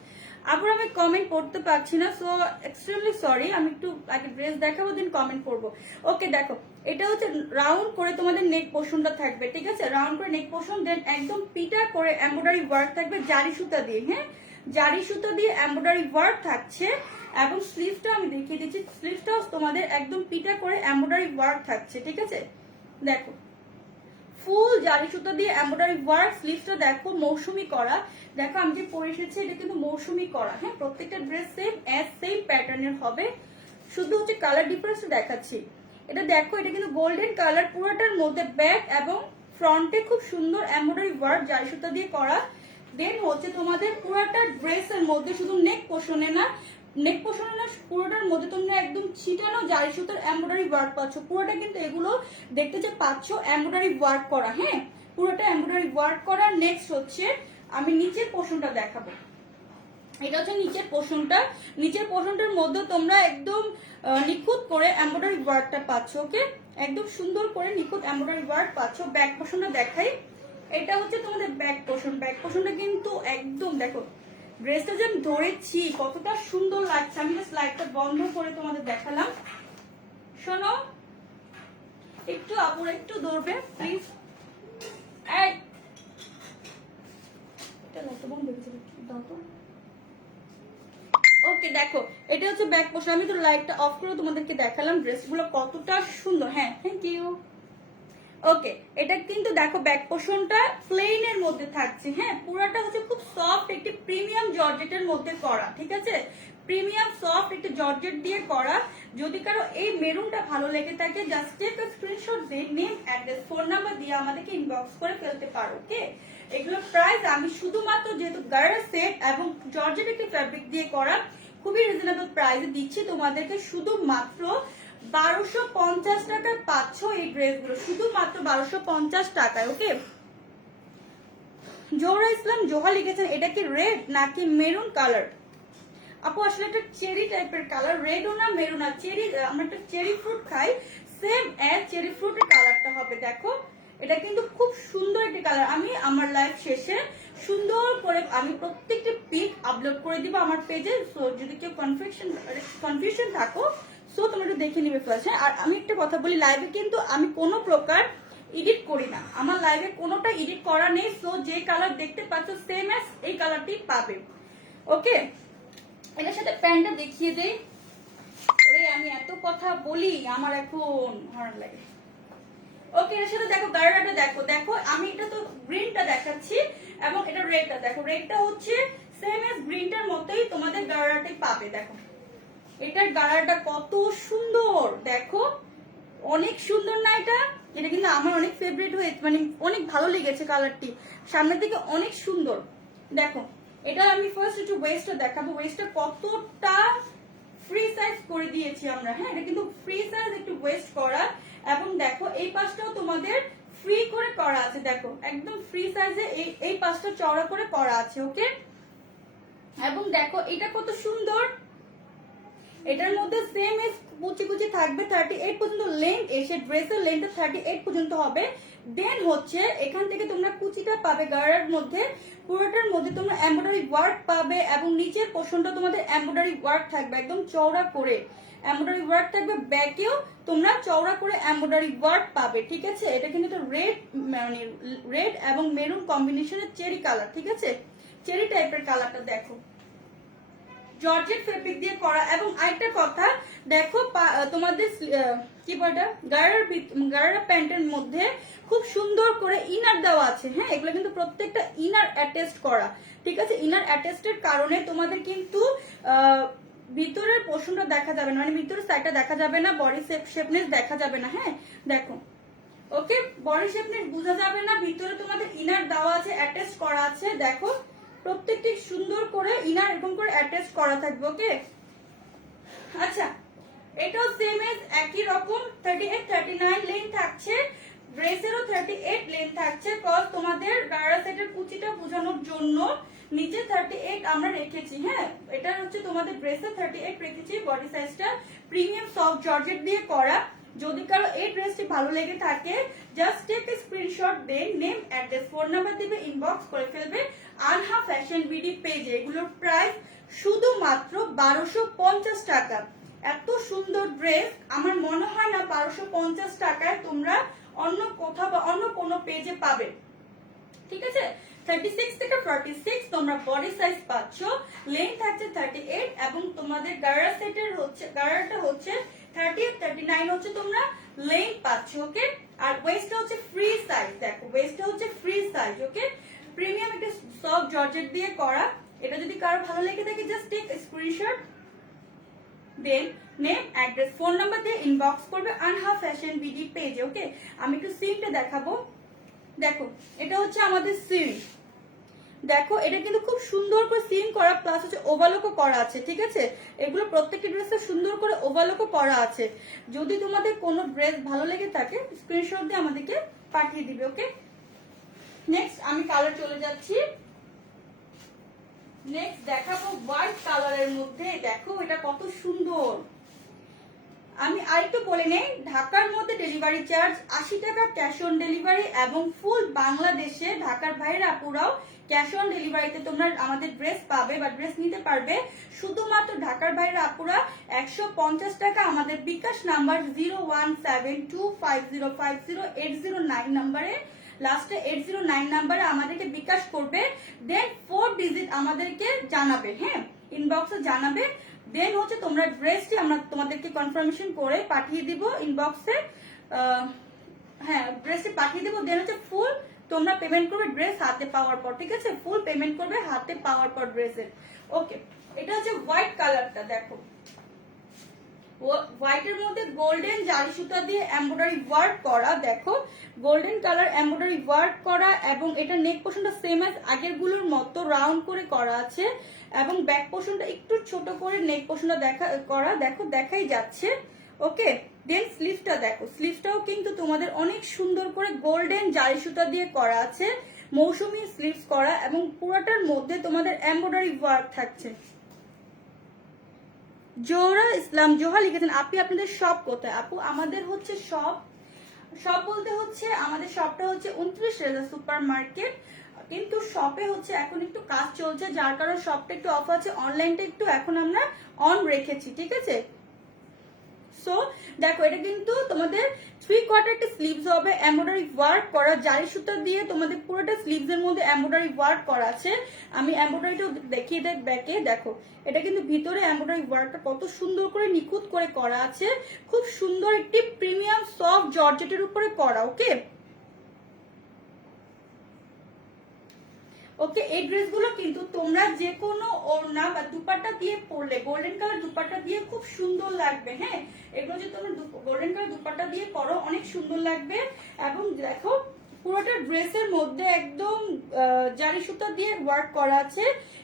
আবার আমি কমেন্ট পড়তে পারছি না, সো এক্সট্রিমলি সরি। আমি একটু আগে ড্রেস দেখাবো দেন কমেন্ট করবো। ওকে, দেখো এটা হচ্ছে রাউন্ড করে তোমাদের নেক পোর্শনটা থাকবে। ঠিক আছে, রাউন্ড করে নেক পোর্শন, দেন একদম পিটা করে এমব্রয়ডারি ওয়ার্ক থাকবে জারি সুতা দিয়ে। হ্যাঁ, জারি সুতা দিয়ে এমব্রয়ডারি ওয়ার্ক থাকছে, এবং স্লিভটা আমি দেখিয়ে দিচ্ছি। স্লিভটাও তোমাদের একদম পিটা করে এমব্রয়ডারি ওয়ার্ক থাকছে। ঠিক আছে, দেখো ফুল জারি সুতা দিয়ে এমব্রয়ডারি ওয়ার্ক। স্লিভসটা দেখো মৌসুমি করা। দেখো আমি যে পরে এসেছি এটা কিন্তু মৌসুমি করা। হ্যাঁ, প্রত্যেকটা ড্রেস সেম প্যাটার্নের হবে, শুধু হচ্ছে কালার ডিফারেন্স দেখাচ্ছি। এটা দেখো এটা কিন্তু গোল্ডেন কালার, পুরোটার মধ্যে ব্যাক এবং ফ্রন্টে খুব সুন্দর এমব্রয়ডারি ওয়ার্ক জারি সুতা দিয়ে করা। দেন হচ্ছে তোমাদের পুরোটা ড্রেসের মধ্যে শুধু নেক পোর্শনে না, নেক পোর্শনে না, পুরোটার মধ্যে তোমরা একদম ছিটানো জারি সুতার এমব্রয়ডারি ওয়ার্ক পাচ্ছ। পুরোটা কিন্তু এগুলো দেখতে যে পাচ্ছ এমব্রয়ডারি ওয়ার্ক করা। হ্যাঁ, পুরোটা এমব্রয়ডারি ওয়ার্ক করা। নেক্সট হচ্ছে আমি নিচের পোর্শনটা দেখাবো। এটা হচ্ছে নিচের পোর্শনটা। নিচের পোর্শনটার মধ্যে তোমরা একদম নিখুঁত করে এমব্রয়ডারি ওয়ার্কটা পাচ্ছ। ওকে, একদম সুন্দর করে নিখুঁত এমব্রয়ডারি ওয়ার্ক পাচ্ছ। ব্যাক পোর্শনটা দেখাই। এটা হচ্ছে তোমাদের ব্যাক পোর্শন। ব্যাক পোর্শনটা কিন্তু একদম দেখো ড্রেসটা যে আমি ধরেছি কতটা সুন্দর লাগছে। আমি জাস্ট লাইটটা বন্ধ করে তোমাদের দেখালাম। শোনো একটু আপুর একটু ধরবে প্লিজ। ওকে, দেখো এটা হচ্ছে ব্যাক পোর্শন। আমি তো লাইটটা অফ করে তোমাদেরকে দেখালাম ড্রেসগুলো কতটা সুন্দর। হ্যাঁ, থ্যাংক ইউ। ওকে, এটা কিন্তু দেখো ব্যাক পোর্শনটা প্লেনের মধ্যে থাকছে। হ্যাঁ, পুরোটা হচ্ছে খুব সফট একটি প্রিমিয়াম জর্জেটের মধ্যে করা। ঠিক আছে, প্রিমিয়াম সফট একটি জর্জেট দিয়ে করা। যদি কারো এই মেরুনটা ভালো লেগে থাকে জাস্ট টেক আ স্ক্রিনশট দিয়ে নেম, অ্যাড্রেস, ফোন নাম্বার দিয়ে আমাদেরকে ইনবক্স করে ফেলতে পারো। ওকে, এগুলোর প্রাইস আমি শুধুমাত্র যেহেতু গার্ডার সেট এবং জর্জেট একটি ফ্যাব্রিক দিয়ে করা খুবই রিজনেবল প্রাইসে দিচ্ছি তোমাদেরকে, শুধুমাত্র 1250 টাকায় পাচ্ছ এই ড্রেসগুলো, শুধুমাত্র 1250 টাকায়। ওকে, জোহরা ইসলাম জোহা লিখেছেন এটা কি রেড নাকি মেরুন কালার? আপু আসলে একটা চেরি টাইপের কালার, রেডও না মেরুন না, চেরি, আমরা একটা চেরি ফ্রুট খাই, সেম অ্যাজ চেরি ফ্রুটের কালারটা হবে। দেখো এটা কিন্তু খুব সুন্দর একটি কালার। আমি আমার লাইভ শেষে সুন্দর করে আমি প্রত্যেকটা পিক আপলোড করে দিব আমার পেজে। সো যদি কেউ কনফিউশন থাকো সো তোমরা একটু দেখে নিবে ফার্স্ট। হ্যাঁ, আর আমি একটা কথা বলি, লাইভে কিন্তু আমি কোনো প্রকার এডিট করি না, আমার লাইভে কোনোটা এডিট করা নেই। সো যে কালার দেখতে পাচ্ছ সেম অ্যাজ এই কালারটি পাবে। ওকে, এটার সাথে প্যান্টটা দেখিয়ে দেই। ওরে আমি এত কথা বলি, আমার এখন ভালো লাগে। ওকে, এর সাথে দেখো গাড়াটা দেখো, দেখো আমি এটা তো গ্রিনটা দেখাচ্ছি এবং এটা রেডটা দেখো, রেডটা হচ্ছে সেম এজ গ্রিনটার মতোই তোমাদের গাড়াটাই পাবে। দেখো এটার গাড়াটা কত সুন্দর, দেখো অনেক সুন্দর না এটা? এটা কিন্তু আমার অনেক ফেভারিট হয়েছে, মানে অনেক ভালো লেগেছে কালারটি, সামনের থেকে অনেক সুন্দর। দেখো এটা আমি ফার্স্ট একটু ওয়েস্টটা দেখাবো, ওয়েস্টটা কতটা ফ্রি সাইজ করে দিয়েছি আমরা। হ্যাঁ, এটা কিন্তু ফ্রি সাইজ একটু ওয়েস্ট করা, এবং দেখো এই পাশটাও তোমাদের ফ্রি করে করা আছে। দেখো একদম ফ্রি সাইজে এই পাশটা চওড়া করে করা আছে। ওকে, এবং দেখো এটা কত সুন্দর, এটার মধ্যে সেম এজ কুচি কুচি থাকবে, 38 পর্যন্ত লেন্থ এসে ড্রেসের লেন্থ 38 পর্যন্ত হবে। দেন হচ্ছে এখান থেকে তোমরা কুচিটা পাবে গাড়ার মধ্যে, পুরোটার মধ্যে তোমরা এমব্রয়ডারি ওয়ার্ক পাবে, এবং নিচের পোর্শনটা তোমাদের এমব্রয়ডারি ওয়ার্ক থাকবে একদম চওড়া করে, এমব্রয়ডারি ওয়ার্ক থাকবে। ব্যাকেও তোমরা চওড়া করে এমব্রয়ডারি ওয়ার্ক পাবে। ঠিক আছে, এটা কিন্তু রেড, মানে রেড এবং মেরুন কম্বিনেশনের চেরি কালার। ঠিক আছে, চেরি টাইপের কালারটা দেখো, জর্জেট ফেব্রিক দিয়ে করা। এবং আরেকটা কথা দেখো, তোমাদের কি বলটা গারারা প্যান্টের মধ্যে খুব সুন্দর করে ইনার দেওয়া আছে। হ্যাঁ, এগুলো কিন্তু প্রত্যেকটা ইনার অ্যাটাচড করা। ঠিক আছে, ইনার অ্যাটাচডের কারণে তোমাদের কিন্তু ভিতরের পোর্শনটা দেখা যাবে না, মানে ভিতরের সাইডটা দেখা যাবে না, বডি শেপনেস দেখা যাবে না। হ্যাঁ দেখো, ওকে, বডি শেপনেস বোঝা যাবে না, ভিতরে তোমাদের ইনার দেওয়া আছে, অ্যাটাচ করা আছে। দেখো প্রত্যেকটি সুন্দর করে ইনার এরকম করে অ্যাটাচ করা থাকবে। ওকে, আচ্ছা এটাও সেম এজ একই রকম 38 39 লেন্থ থাকছে, ড্রেসেরও 38 লেন্থ থাকছে। কজ তোমাদের গাড়া সেটের কুচিটা বোঝানোর জন্য নিচে 38 আমরা রেখেছি। হ্যাঁ, এটা হচ্ছে তোমাদের ড্রেসে 38 রেখেছি। বডি সাইজটা প্রিমিয়াম সফট জর্জেট দিয়ে করা। যদি কারো এই ড্রেসটি ভালো লেগে থাকে, just take a screenshot, then name, address, phone number দিবে, ইনবক্স করে ফেলবে আনহা ফ্যাশন বিডি পেজে। এগুলোর প্রাইস শুধুমাত্র 1250 টাকা। এত সুন্দর ড্রেস আমার মনে হয় না 1250 টাকায় তোমরা অন্য কোথাও বা অন্য কোনো পেজে পাবে। ঠিক আছে, 36 থেকে 46 তোমরা বডি সাইজ পাচ্ছ, লেন্থ থাকছে 38, এবং তোমাদের গাড়া সেটের হচ্ছে, গাড়াটা হচ্ছে 38 39 হচ্ছে তোমরা লেন্থ পাচ্ছ। ওকে, আর ওয়েস্টটা হচ্ছে ফ্রি সাইজ। দেখো ওয়েস্টটা হচ্ছে ফ্রি সাইজ। ওকে, প্রিমিয়াম একটা সফট জর্জেট দিয়ে করা। এটা যদি কারো ভালো লেগে থাকে, just take screenshot, then name, address, phone number দিয়ে ইনবক্স করবে আনহা ফ্যাশন বিডি পেজে। ওকে, আমি একটু সিনটা দেখাবো। দেখো এটা হচ্ছে আমাদের সিন, দেখো এটা কিন্তু খুব সুন্দর করে সিন করা, প্লাস হচ্ছে ওভারলকও করা আছে। ঠিক আছে, এগুলো প্রত্যেকটা ড্রেসে সুন্দর করে ওভারলকও করা আছে। যদি তোমাদের কোনো ড্রেস ভালো লেগে থাকে, স্ক্রিনশট দিয়ে আমাদেরকে পাঠিয়ে দিবে। ওকে, নেক্সট আমি কালার চলে যাচ্ছি। নেক্সট দেখাবো হোয়াইট কালারের মধ্যে। দেখো এটা কত সুন্দর। আমি আরেকটু বলে নেই, ঢাকার মধ্যে ডেলিভারি চার্জ 80 টাকা ক্যাশ অন ডেলিভারি, এবং ফুল বাংলাদেশে ঢাকার বাইরে আপুরাও ক্যাশ অন ডেলিভারিতে তোমরা আমাদের ড্রেস পাবে বা ড্রেস নিতে পারবে। শুধুমাত্র ঢাকার বাইরে আপুরা 150 টাকা আমাদের বিকাশ নাম্বার 01725050809 নাম্বারে, লাস্টে 809 নাম্বারে আমাদেরকে বিকাশ করবে। দেন 4 ডিজিট আমাদেরকে জানাবে। হ্যাঁ, ইনবক্সে জানাবে। দেন হচ্ছে তোমরা ড্রেসটি আমরা তোমাদেরকে কনফার্মেশন করে পাঠিয়ে দিব ইনবক্সে। হ্যাঁ, ড্রেসটি পাঠিয়ে দিব। দেন হচ্ছে ফুল তোমরা পেমেন্ট করবে ড্রেস হাতে পাওয়ার পর। ঠিক আছে, ফুল পেমেন্ট করবে হাতে পাওয়ার পর ড্রেসের। ওকে, এটা হচ্ছে হোয়াইট কালারটা। দেখো হোয়াইটের মধ্যে গোল্ডেন জারি সুতা দিয়ে এমব্রয়ডারি ওয়ার্ক করা। দেখো গোল্ডেন কালার এমব্রয়ডারি ওয়ার্ক করা, এবং এটা নেক পোর্শনটা সেম অ্যাজ আগের গুলোর মতো রাউন্ড করে করা আছে, এবং ব্যাক পোর্শনটা একটু ছোট করে নেক পোর্শনটা দেখা করা। দেখো দেখাই যাচ্ছে। ওকে, দেন স্লিভসটা দেখো, স্লিভসটাও কিন্তু তোমাদের অনেক সুন্দর করে গোল্ডেন জারি সুতা দিয়ে করা আছে, মৌসুমী স্লিভস করা, এবং পুরোটার মধ্যে তোমাদের এমব্রয়ডারি ওয়ার্ক থাকছে। জোহরা ইসলাম জোহা লিখেছেন, আপনি আপনাদের শপ কোথায়? আপু আমাদের হচ্ছে শপ বলতে হচ্ছে আমাদের শপটা হচ্ছে 29 রেজা সুপার মার্কেট, কিন্তু শপে হচ্ছে এখন একটু কাজ চলছে, যার কারণে শপটা একটু অফ আছে, অনলাইনটা একটু এখন আমরা অন রেখেছি। ঠিক আছে, সো দেখো এটা কিন্তু তোমাদের 3/4 একটা স্লিভস হবে, এমব্রয়ডারি ওয়ার্ক করা জারি সুতা দিয়ে তোমাদের পুরোটা স্লিভস এর মধ্যে এমব্রয়ডারি ওয়ার্ক করা আছে। আমি এমব্রয়ডারিটাও দেখিয়ে দেখ ব্যাকে, দেখো এটা কিন্তু ভিতরে এমব্রয়ডারি ওয়ার্কটা কত সুন্দর করে নিখুঁত করে করা আছে, খুব সুন্দর একটি প্রিমিয়াম সফট জর্জেটের উপরে করা। ওকে ওকে এই ড্রেসগুলো কিন্তু তোমরা যে কোনো ওড়না বা দুপাট্টা দিয়ে পরলে, গোল্ডেন কালার দুপাট্টা দিয়ে খুব সুন্দর লাগবে। হ্যাঁ, এগুলো যদি তোমরা গোল্ডেন কালার দুপাট্টা দিয়ে পরো অনেক সুন্দর লাগবে। এবং দেখো পুরোটা ড্রেসের মধ্যে একদম জারি সুতা দিয়ে ওয়ার্ক করা আছে।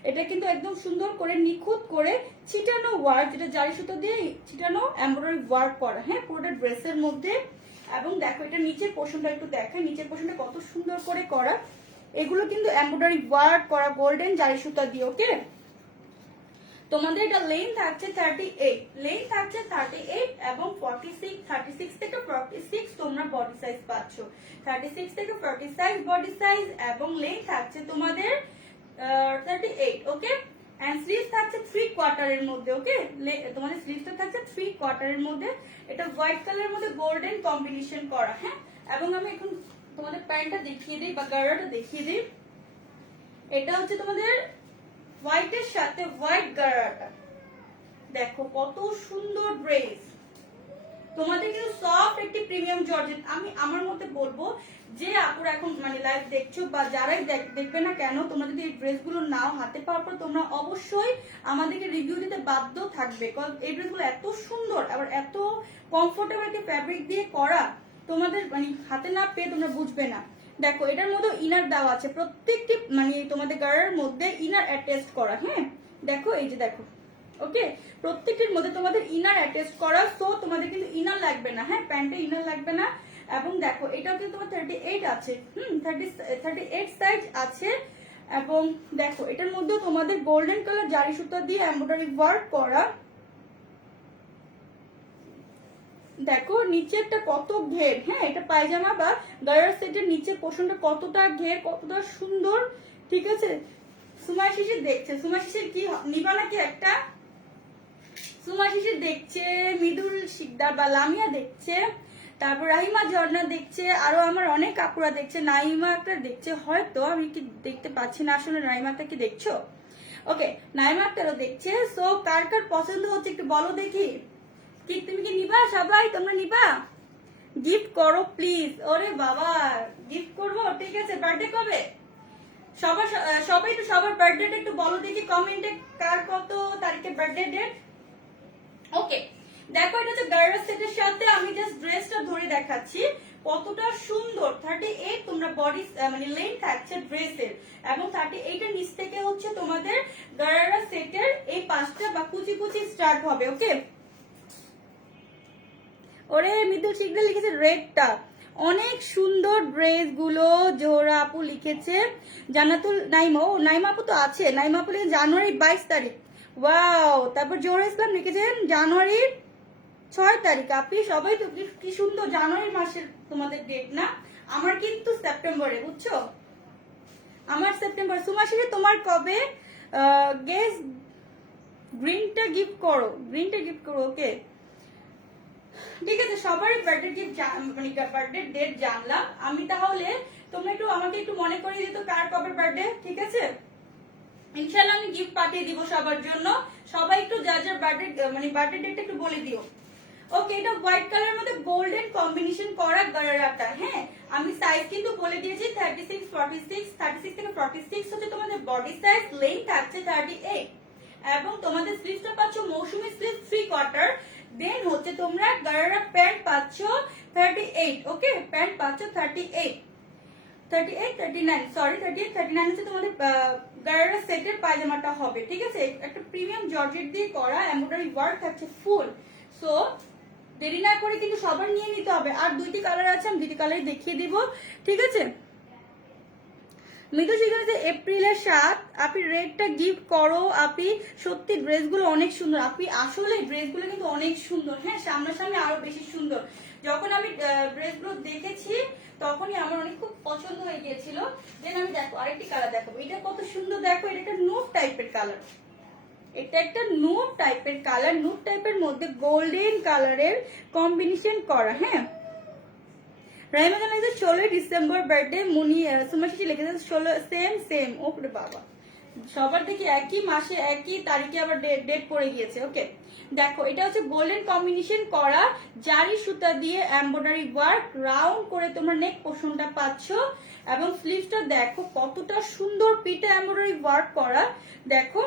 এটা কিন্তু একদম সুন্দর করে নিখুঁত করে ছিটানো ওয়ার্ক, যেটা জারি সুতা দিয়ে ছিটানো এমব্রয়ডারি ওয়ার্ক করা। হ্যাঁ, পুরোটা ড্রেসের মধ্যে। এবং দেখো এটা নিচের পোর্শনটা একটু দেখায়, নিচের পোর্শনটা কত সুন্দর করে করা। এগুলো কিন্তু এমব্রয়ডারি ওয়ার্ক করা গোল্ডেন জারি সুতা দিয়ে। ওকে তোমাদের এটা লেন্থ থাকছে 38, লেন্থ থাকছে 38 এবং 36 থেকে 46 তোমরা বডি সাইজ পাচ্ছ। 36 থেকে 46 বডি সাইজ এবং লেন্থ থাকছে তোমাদের 38। ওকে এন্ড স্লিভস থাকছে 3/4 এর মধ্যে। ওকে তোমাদের স্লিভসটা থাকছে 3/4 এর মধ্যে। এটা হোয়াইট কালারের মধ্যে গোল্ডেন কম্বিনেশন করা। হ্যাঁ, এবং আমি এখন তোমাদের প্যান্টটা দেখিয়ে দিই বা গারাটা দেখিয়ে দিই। এটা হচ্ছে তোমাদের হোয়াইটের সাথে হোয়াইট গারাটা, দেখো কত সুন্দর ড্রেস। তোমাদের কিন্তু সফট একটি প্রিমিয়াম জর্জেট। আমি আমার মতে বলবো যে আপুরা এখন মানে লাইভ দেখছো বা যারাই দেখবে না কেন, তোমরা যদি এই ড্রেসগুলো নাও হাতে পাওয়ার পর তোমরা অবশ্যই আমাদেরকে রিভিউ দিতে বাধ্য থাকবে, কারণ এই ড্রেসগুলো এত সুন্দর আবার এত কমফোর্টেবল একটি ফ্যাব্রিক দিয়ে করা, তোমাদের মানে হাতে না পেয়ে তোমরা বুঝবে না। দেখো এটার মধ্যে ইনার দেওয়া আছে, প্রত্যেকটি মানে তোমাদের গায়ের মধ্যে ইনার অ্যাটাচ করা। হ্যাঁ দেখো এই যে দেখো, ওকে প্রত্যেকটির মধ্যে তোমাদের ইনার অ্যাটাচ করা, সো তোমাদের কিন্তু ইনার লাগবে না। হ্যাঁ, প্যান্টে ইনার লাগবে না। এবং দেখো এটাও কিন্তু তোমার 38 আছে, 38 সাইজ আছে। এবং দেখো এটার মধ্যে তোমাদের গোল্ডেন কালার জারি সুতা দিয়ে এমব্রয়ডারি ওয়ার্ক করা। দেখো নিচেরটা কত ঘের। হ্যাঁ, এটা পায়জামা বা গায়ের সেটের নিচের পোর্শনটা কতটা ঘের, কতটা সুন্দর। ঠিক আছে, সুমা শিশির দেখছে, সুমা শিশির কি নিবা নাকি একটা? সুমা শিশির দেখছে, মৃদুল শিকদার বা লামিয়া দেখছে, তারপর রাহিমা ঝর্ণা দেখছে, আরো আমার অনেক কাকুরা দেখছে, নাইমা একটা দেখছে, হয়তো আমি কি দেখতে পাচ্ছি না আসলে। নাইমাটা কি দেখছো? ওকে নাইমা একটারও দেখছে। সো কার কার পছন্দ হচ্ছে একটু বলো দেখি। কি তুমি কি নিবা? সবাই তোমরা নিবা? গিফট করো প্লিজ। ওরে বাবা গিফট করবো, ঠিক আছে। বার্থডে কবে? সবাই তো সবার বার্থডেটা একটু বলো দেখি কমেন্টে, কার কত তারিখে বার্থডে ডেট। ওকে দেখো এটা হচ্ছে গার্লস সেটের সাথে আমি জাস্ট ড্রেসটা ধরে দেখাচ্ছি কতটা সুন্দর। 38 তোমরা বডি মানে লেন্থ থাকছে ড্রেসের, এবং 38 এর নিচ থেকে হচ্ছে তোমাদের গার্লস সেটের এই পাঁচটা বা কুচি কুচি স্টার্ট হবে। ওকে ওরে মৃদুল শিকদার লিখেছে রেডটা, অনেক সুন্দর ড্রেস গুলো। জোহরা আপু লিখেছে, জান্নাতুল নাইমা, ও নাইমা আপু তো আছে, নাইমা আপু লিখেছে জানুয়ারি 22 তারিখ। ওয়াও, তারপর জোহরা ইসলাম লিখেছেন জানুয়ারির 6 তারিখ। আপনি সবাই তো কি সুন্দর, জানুয়ারি মাসের তোমাদের ডেট না, আমার কিন্তু সেপ্টেম্বরে, বুঝছো? আমার সেপ্টেম্বর। সুমাশিরে তোমার কবে? গেস গ্রিনটা গিফট করো, গ্রিনটা গিফট করো। ওকে ঠিক আছে, সবারই বার্থডে গিফট মানে বার্থডে ডেট জানলাম আমি। তাহলে তোমরা একটু আমাকে একটু মনে করিয়ে দিত কার কবে বার্থডে, ঠিক আছে? ইনশাআল্লাহ আমি গিফট পাঠিয়ে দিব সবার জন্য। সবাই একটু যার যার বার্থডে মানে বার্থডে ডেটটা একটু বলে দিও। ওকে এটা হোয়াইট কালারের মধ্যে গোল্ডেন কম্বিনেশন করা গারাটা। হ্যাঁ, আমি সাইজ কিন্তু বলে দিয়েছি 36 46, 36 থেকে 46 হচ্ছে তোমাদের বডি সাইজ, লেন্থ থাকছে 38 এবং তোমাদের স্লিভসটা পাচ্ছ মৌসুমী স্লিভ 3/4। দেন হচ্ছে তোমরা গারারা প্যান্ট পাচ্ছ 38। ওকে প্যান্ট পাচ্ছ 38, 39 সরি 38 39 হচ্ছে তোমাদের গারারা সেটের পায়জামাটা হবে। ঠিক আছে, একটা প্রিমিয়াম জর্জেট দিয়ে করা এমব্রয়ডারি ওয়ার্ক থাকছে ফুল। সো দেরি না করে কিন্তু সবার নিয়ে নিতে হবে। আর দুইটি কালার আছে, আমি দুইটি কালারই দেখিয়ে দিব। ঠিক আছে, মৃদু শিখেছে এপ্রিলের 7। আপনি রেডটা গিফট করো। আপনি সত্যি ড্রেসগুলো অনেক সুন্দর, আপনি আসলে ড্রেসগুলো কিন্তু অনেক সুন্দর। হ্যাঁ, সামনাসামনি আরো বেশি সুন্দর। যখন আমি ড্রেসগুলো দেখেছি তখনই আমার অনেক খুব পছন্দ হয়ে গিয়েছিল। দেন আমি দেখো আরেকটি কালার দেখাবো, এটা কত সুন্দর। দেখো এটা একটা নোট টাইপের কালার, এটা একটা নুড টাইপের কালার, নুড টাইপের মধ্যে গোল্ডেন কালারের কম্বিনেশন করা। হ্যাঁ, রাইমা জানা 16 ডিসেম্বর বার্থডে, মুনি সুমাশিসি লিখেছে 16 সেম সেম। ওরে বাবা, সবার দেখি একই মাসে একই তারিখে আবার ডেট পড়ে গিয়েছে। ওকে, দেখো এটা হচ্ছে গোল্ডেন কম্বিনেশন করা জারি সুতা দিয়ে এমব্রয়ডারি ওয়ার্ক, রাউন্ড করে তোমরা নেক পোর্শনটা পাচ্ছ এবং স্লিভসটা দেখো কতটা সুন্দর পিটা এমব্রয়ডারি ওয়ার্ক করা। দেখো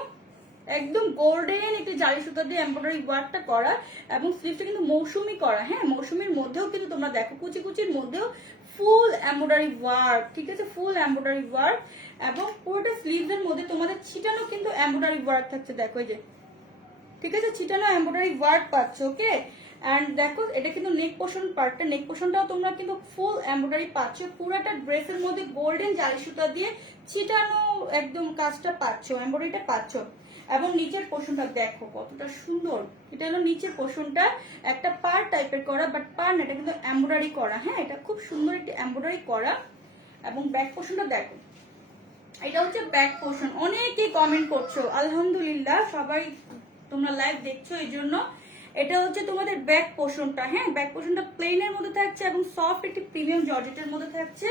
একদম গোল্ডেন একটি জারি সুতা দিয়ে এমব্রয়ডারি ওয়ার্কটা করা এবং স্লিভসটা কিন্তু মৌসুমি করা। হ্যাঁ, মৌসুমির মধ্যেও কিন্তু তোমরা দেখো কুচি কুচির মধ্যেও ফুল এমব্রয়ডারি ওয়ার্ক, ঠিক আছে, ফুল এমব্রয়ডারি ওয়ার্ক এবং পুরোটা স্লিভস এর মধ্যে তোমাদের ছিটানো কিন্তু এমব্রয়ডারি ওয়ার্ক থাকছে। দেখো এই যে, ঠিক আছে, ছিটানো এমব্রয়ডারি ওয়ার্ক পাচ্ছ। ওকে, এন্ড দেখো এটা কিন্তু নেক পোর্শন পার্টটা, নেক পোর্শনটাও তোমরা কিন্তু ফুল এমব্রয়ডারি পাচ্ছ। পুরোটা ড্রেসের মধ্যে গোল্ডেন জালি সুতা দিয়ে ছিটানো একদম কাজটা পাচ্ছ, এমব্রয়ডারিটা পাচ্ছ। এবং নিচের পোর্শনটা দেখো কতটা সুন্দর। এটা হলো নিচের পোর্শনটা একটা পার টাইপের করা, বাট পার না, এটা কিন্তু এমব্রয়ডারি করা। হ্যাঁ, এটা খুব সুন্দর একটি এমব্রয়ডারি করা। এবং ব্যাক পোর্শনটা দেখো, এটা হচ্ছে ব্যাক পোর্শন। অনেকেই কমেন্ট করছো, আলহামদুলিল্লাহ সবাই তোমরা লাইভ দেখছো এই জন্য। এটা হচ্ছে তোমাদের ব্যাক পোর্শনটা। হ্যাঁ, ব্যাক পোর্শনটা প্লেনের মধ্যে থাকছে এবং সফট একটি প্রিমিয়াম জর্জেটের মধ্যে থাকছে।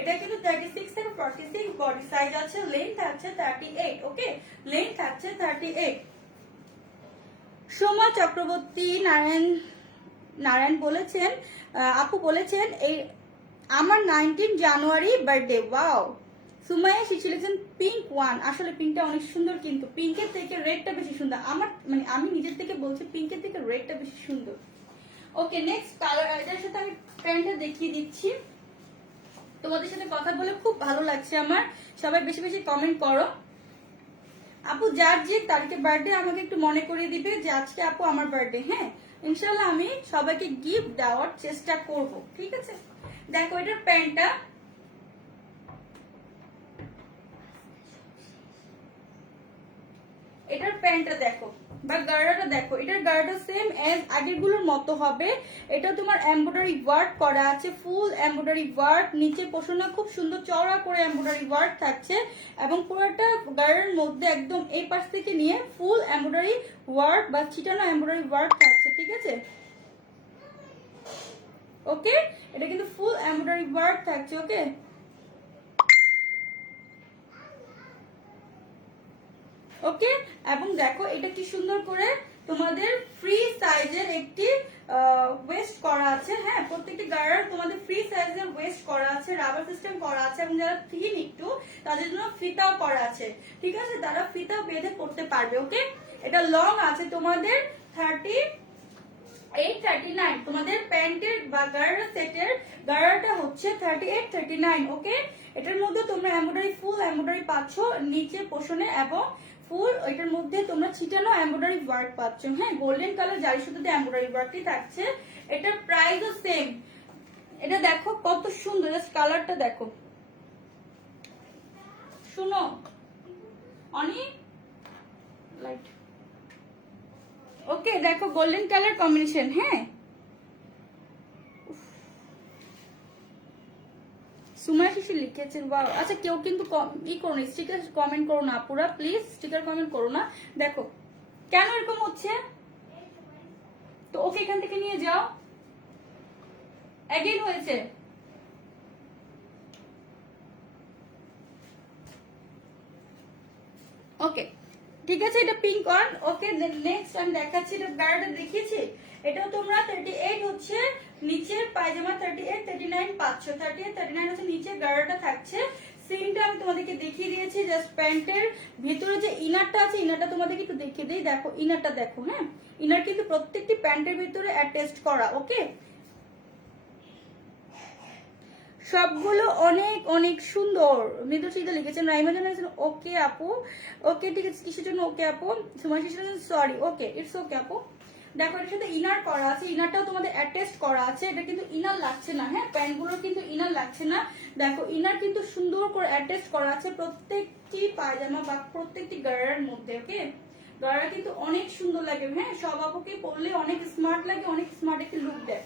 এটা কিন্তু 36 থেকে 46 বডি সাইজ আছে, লেন্থ আছে 38। ওকে, লেন্থ আছে 38। সোমা চক্রবর্তী নারায়ণ বলেছেন, আপু বলেছেন এই আমার 19 জানুয়ারি বার্থডে। ওয়াও, সুমাইয়া শিশু লিখেছেন পিঙ্ক ওয়ান। আসলে পিঙ্কটা অনেক সুন্দর, কিন্তু পিঙ্কের থেকে রেডটা বেশি সুন্দর। আমার মানে আমি নিজের থেকে বলছি পিঙ্কের থেকে রেডটা বেশি সুন্দর। ওকে, নেক্সট কালার, এটার সাথে আমি প্যান্টটা দেখিয়ে দিচ্ছি। তোমাদের সাথে কথা বলে খুব ভালো লাগছে আমার, সবাই বেশি বেশি কমেন্ট করো। আপু যার যে তারিখে বার্থডে আমাকে একটু মনে করিয়ে দিবে যে আজকে আপু আমার বার্থডে। হ্যাঁ, ইনশাল্লাহ আমি সবাইকে গিফট দেওয়ার চেষ্টা করব, ঠিক আছে। দেখো এটার প্যান্টটা, এটার প্যান্টটা দেখো বা গাড়াটা দেখো, এটার গাড়াটা সেম এজ আগের গুলোর মতো হবে। এটা তোমার এমব্রয়ডারি ওয়ার্ক করা আছে, ফুল এমব্রয়ডারি ওয়ার্ক। নিচে পোষণা খুব সুন্দর চওড়া করে এমব্রয়ডারি ওয়ার্ক থাকছে এবং পুরোটা গাড়ার মধ্যে একদম এই পাশ থেকে নিয়ে ফুল এমব্রয়ডারি ওয়ার্ক বা ছিটানো এমব্রয়ডারি ওয়ার্ক থাকছে, ঠিক আছে। ওকে, এটা কিন্তু ফুল এমব্রয়ডারি ওয়ার্ক থাকছে। ওকে, ওকে, এবং দেখো এটা কি সুন্দর করে তোমাদের ফ্রি সাইজের একটি ওয়েস্ট করা আছে। হ্যাঁ, প্রত্যেকটি গাড়ার তোমাদের ফ্রি সাইজের ওয়েস্ট করা আছে, রাবার সিস্টেম করা আছে এবং যারা থিন একটু তাদের জন্য ফিতাও করা আছে, ঠিক আছে, তারা ফিতাও বেঁধে পড়তে পারবে। ওকে, এটা লং আছে তোমাদের 38-39। তোমাদের প্যান্টের বা গাড়ার সেটের গাড়াটা হচ্ছে 38-39। ওকে, এটার মধ্যে তোমরা এমব্রয়ডারি ফুল এমব্রয়ডারি পাচ্ছ নিচে পোষণে এবং ফুল এটার মধ্যে তোমরা ছিটানো এমব্রয়ডারি ওয়ার্ক পাচ্ছ। হ্যাঁ, গোল্ডেন কালার জারি সুতাতে এমব্রয়ডারি ওয়ার্কই থাকছে। এটার প্রাইসও সেম। এটা দেখো কত সুন্দর, জাস্ট কালারটা দেখো, শুনো অনেক লাইট। ওকে, দেখো গোল্ডেন কালার কম্বিনেশন। হ্যাঁ, সুমাইয়া শিশু লিখেছেন ওয়াও। আচ্ছা, কেউ কিন্তু ই করো না, স্টিকার কমেন্ট করো না আপুরা, প্লিজ স্টিকার কমেন্ট করো না। দেখো কেন এরকম হচ্ছে, তো ওকে এখান থেকে নিয়ে যাও। অ্যাগেন হয়েছে। ওকে, ঠিক আছে, এটা পিঙ্ক অন। ওকে, নেক্সট আমি দেখাচ্ছি, এটা গাড়াটা দেখিয়েছি। এটাও তোমরা 38 হচ্ছে নিচের পায়জামা, 38-39 পাচ্ছ। 38-39 হচ্ছে নিচের গাড়াটা থাকছে। সিনটা আমি তোমাদেরকে দেখিয়ে দিয়েছি। জাস্ট প্যান্টের ভিতরে যে ইনারটা আছে, ইনারটা তোমাদেরকে একটু দেখিয়ে দিই। দেখো ইনারটা দেখো। হ্যাঁ, ইনার কিন্তু প্রত্যেকটি প্যান্টের ভিতরে অ্যাটাচড করা। ওকে, সবগুলো অনেক অনেক সুন্দর। মৃদু চিন্তা লিখেছেন, রাইমা জানিয়েছেন ওকে আপু। ওকে, ঠিক আছে, কিসের জন্য ওকে আপু? সুমাই সরি। ওকে, ইটস ওকে আপু। দেখো এটার সাথে ইনার করা আছে, ইনারটাও তোমাদের অ্যাটাচড করা আছে। এটা কিন্তু ইনার লাগছে না। হ্যাঁ, প্যান্টগুলোর কিন্তু ইনার লাগছে না। দেখো ইনার কিন্তু সুন্দর করে অ্যাটাচড করা আছে প্রত্যেকটি পায়জামা বা প্রত্যেকটি গাড়ার মধ্যে। ওকে, গাড়া কিন্তু অনেক সুন্দর লাগে। হ্যাঁ, সব আপুকে পরলে অনেক স্মার্ট লাগে, অনেক স্মার্ট একটি লুক দেয়।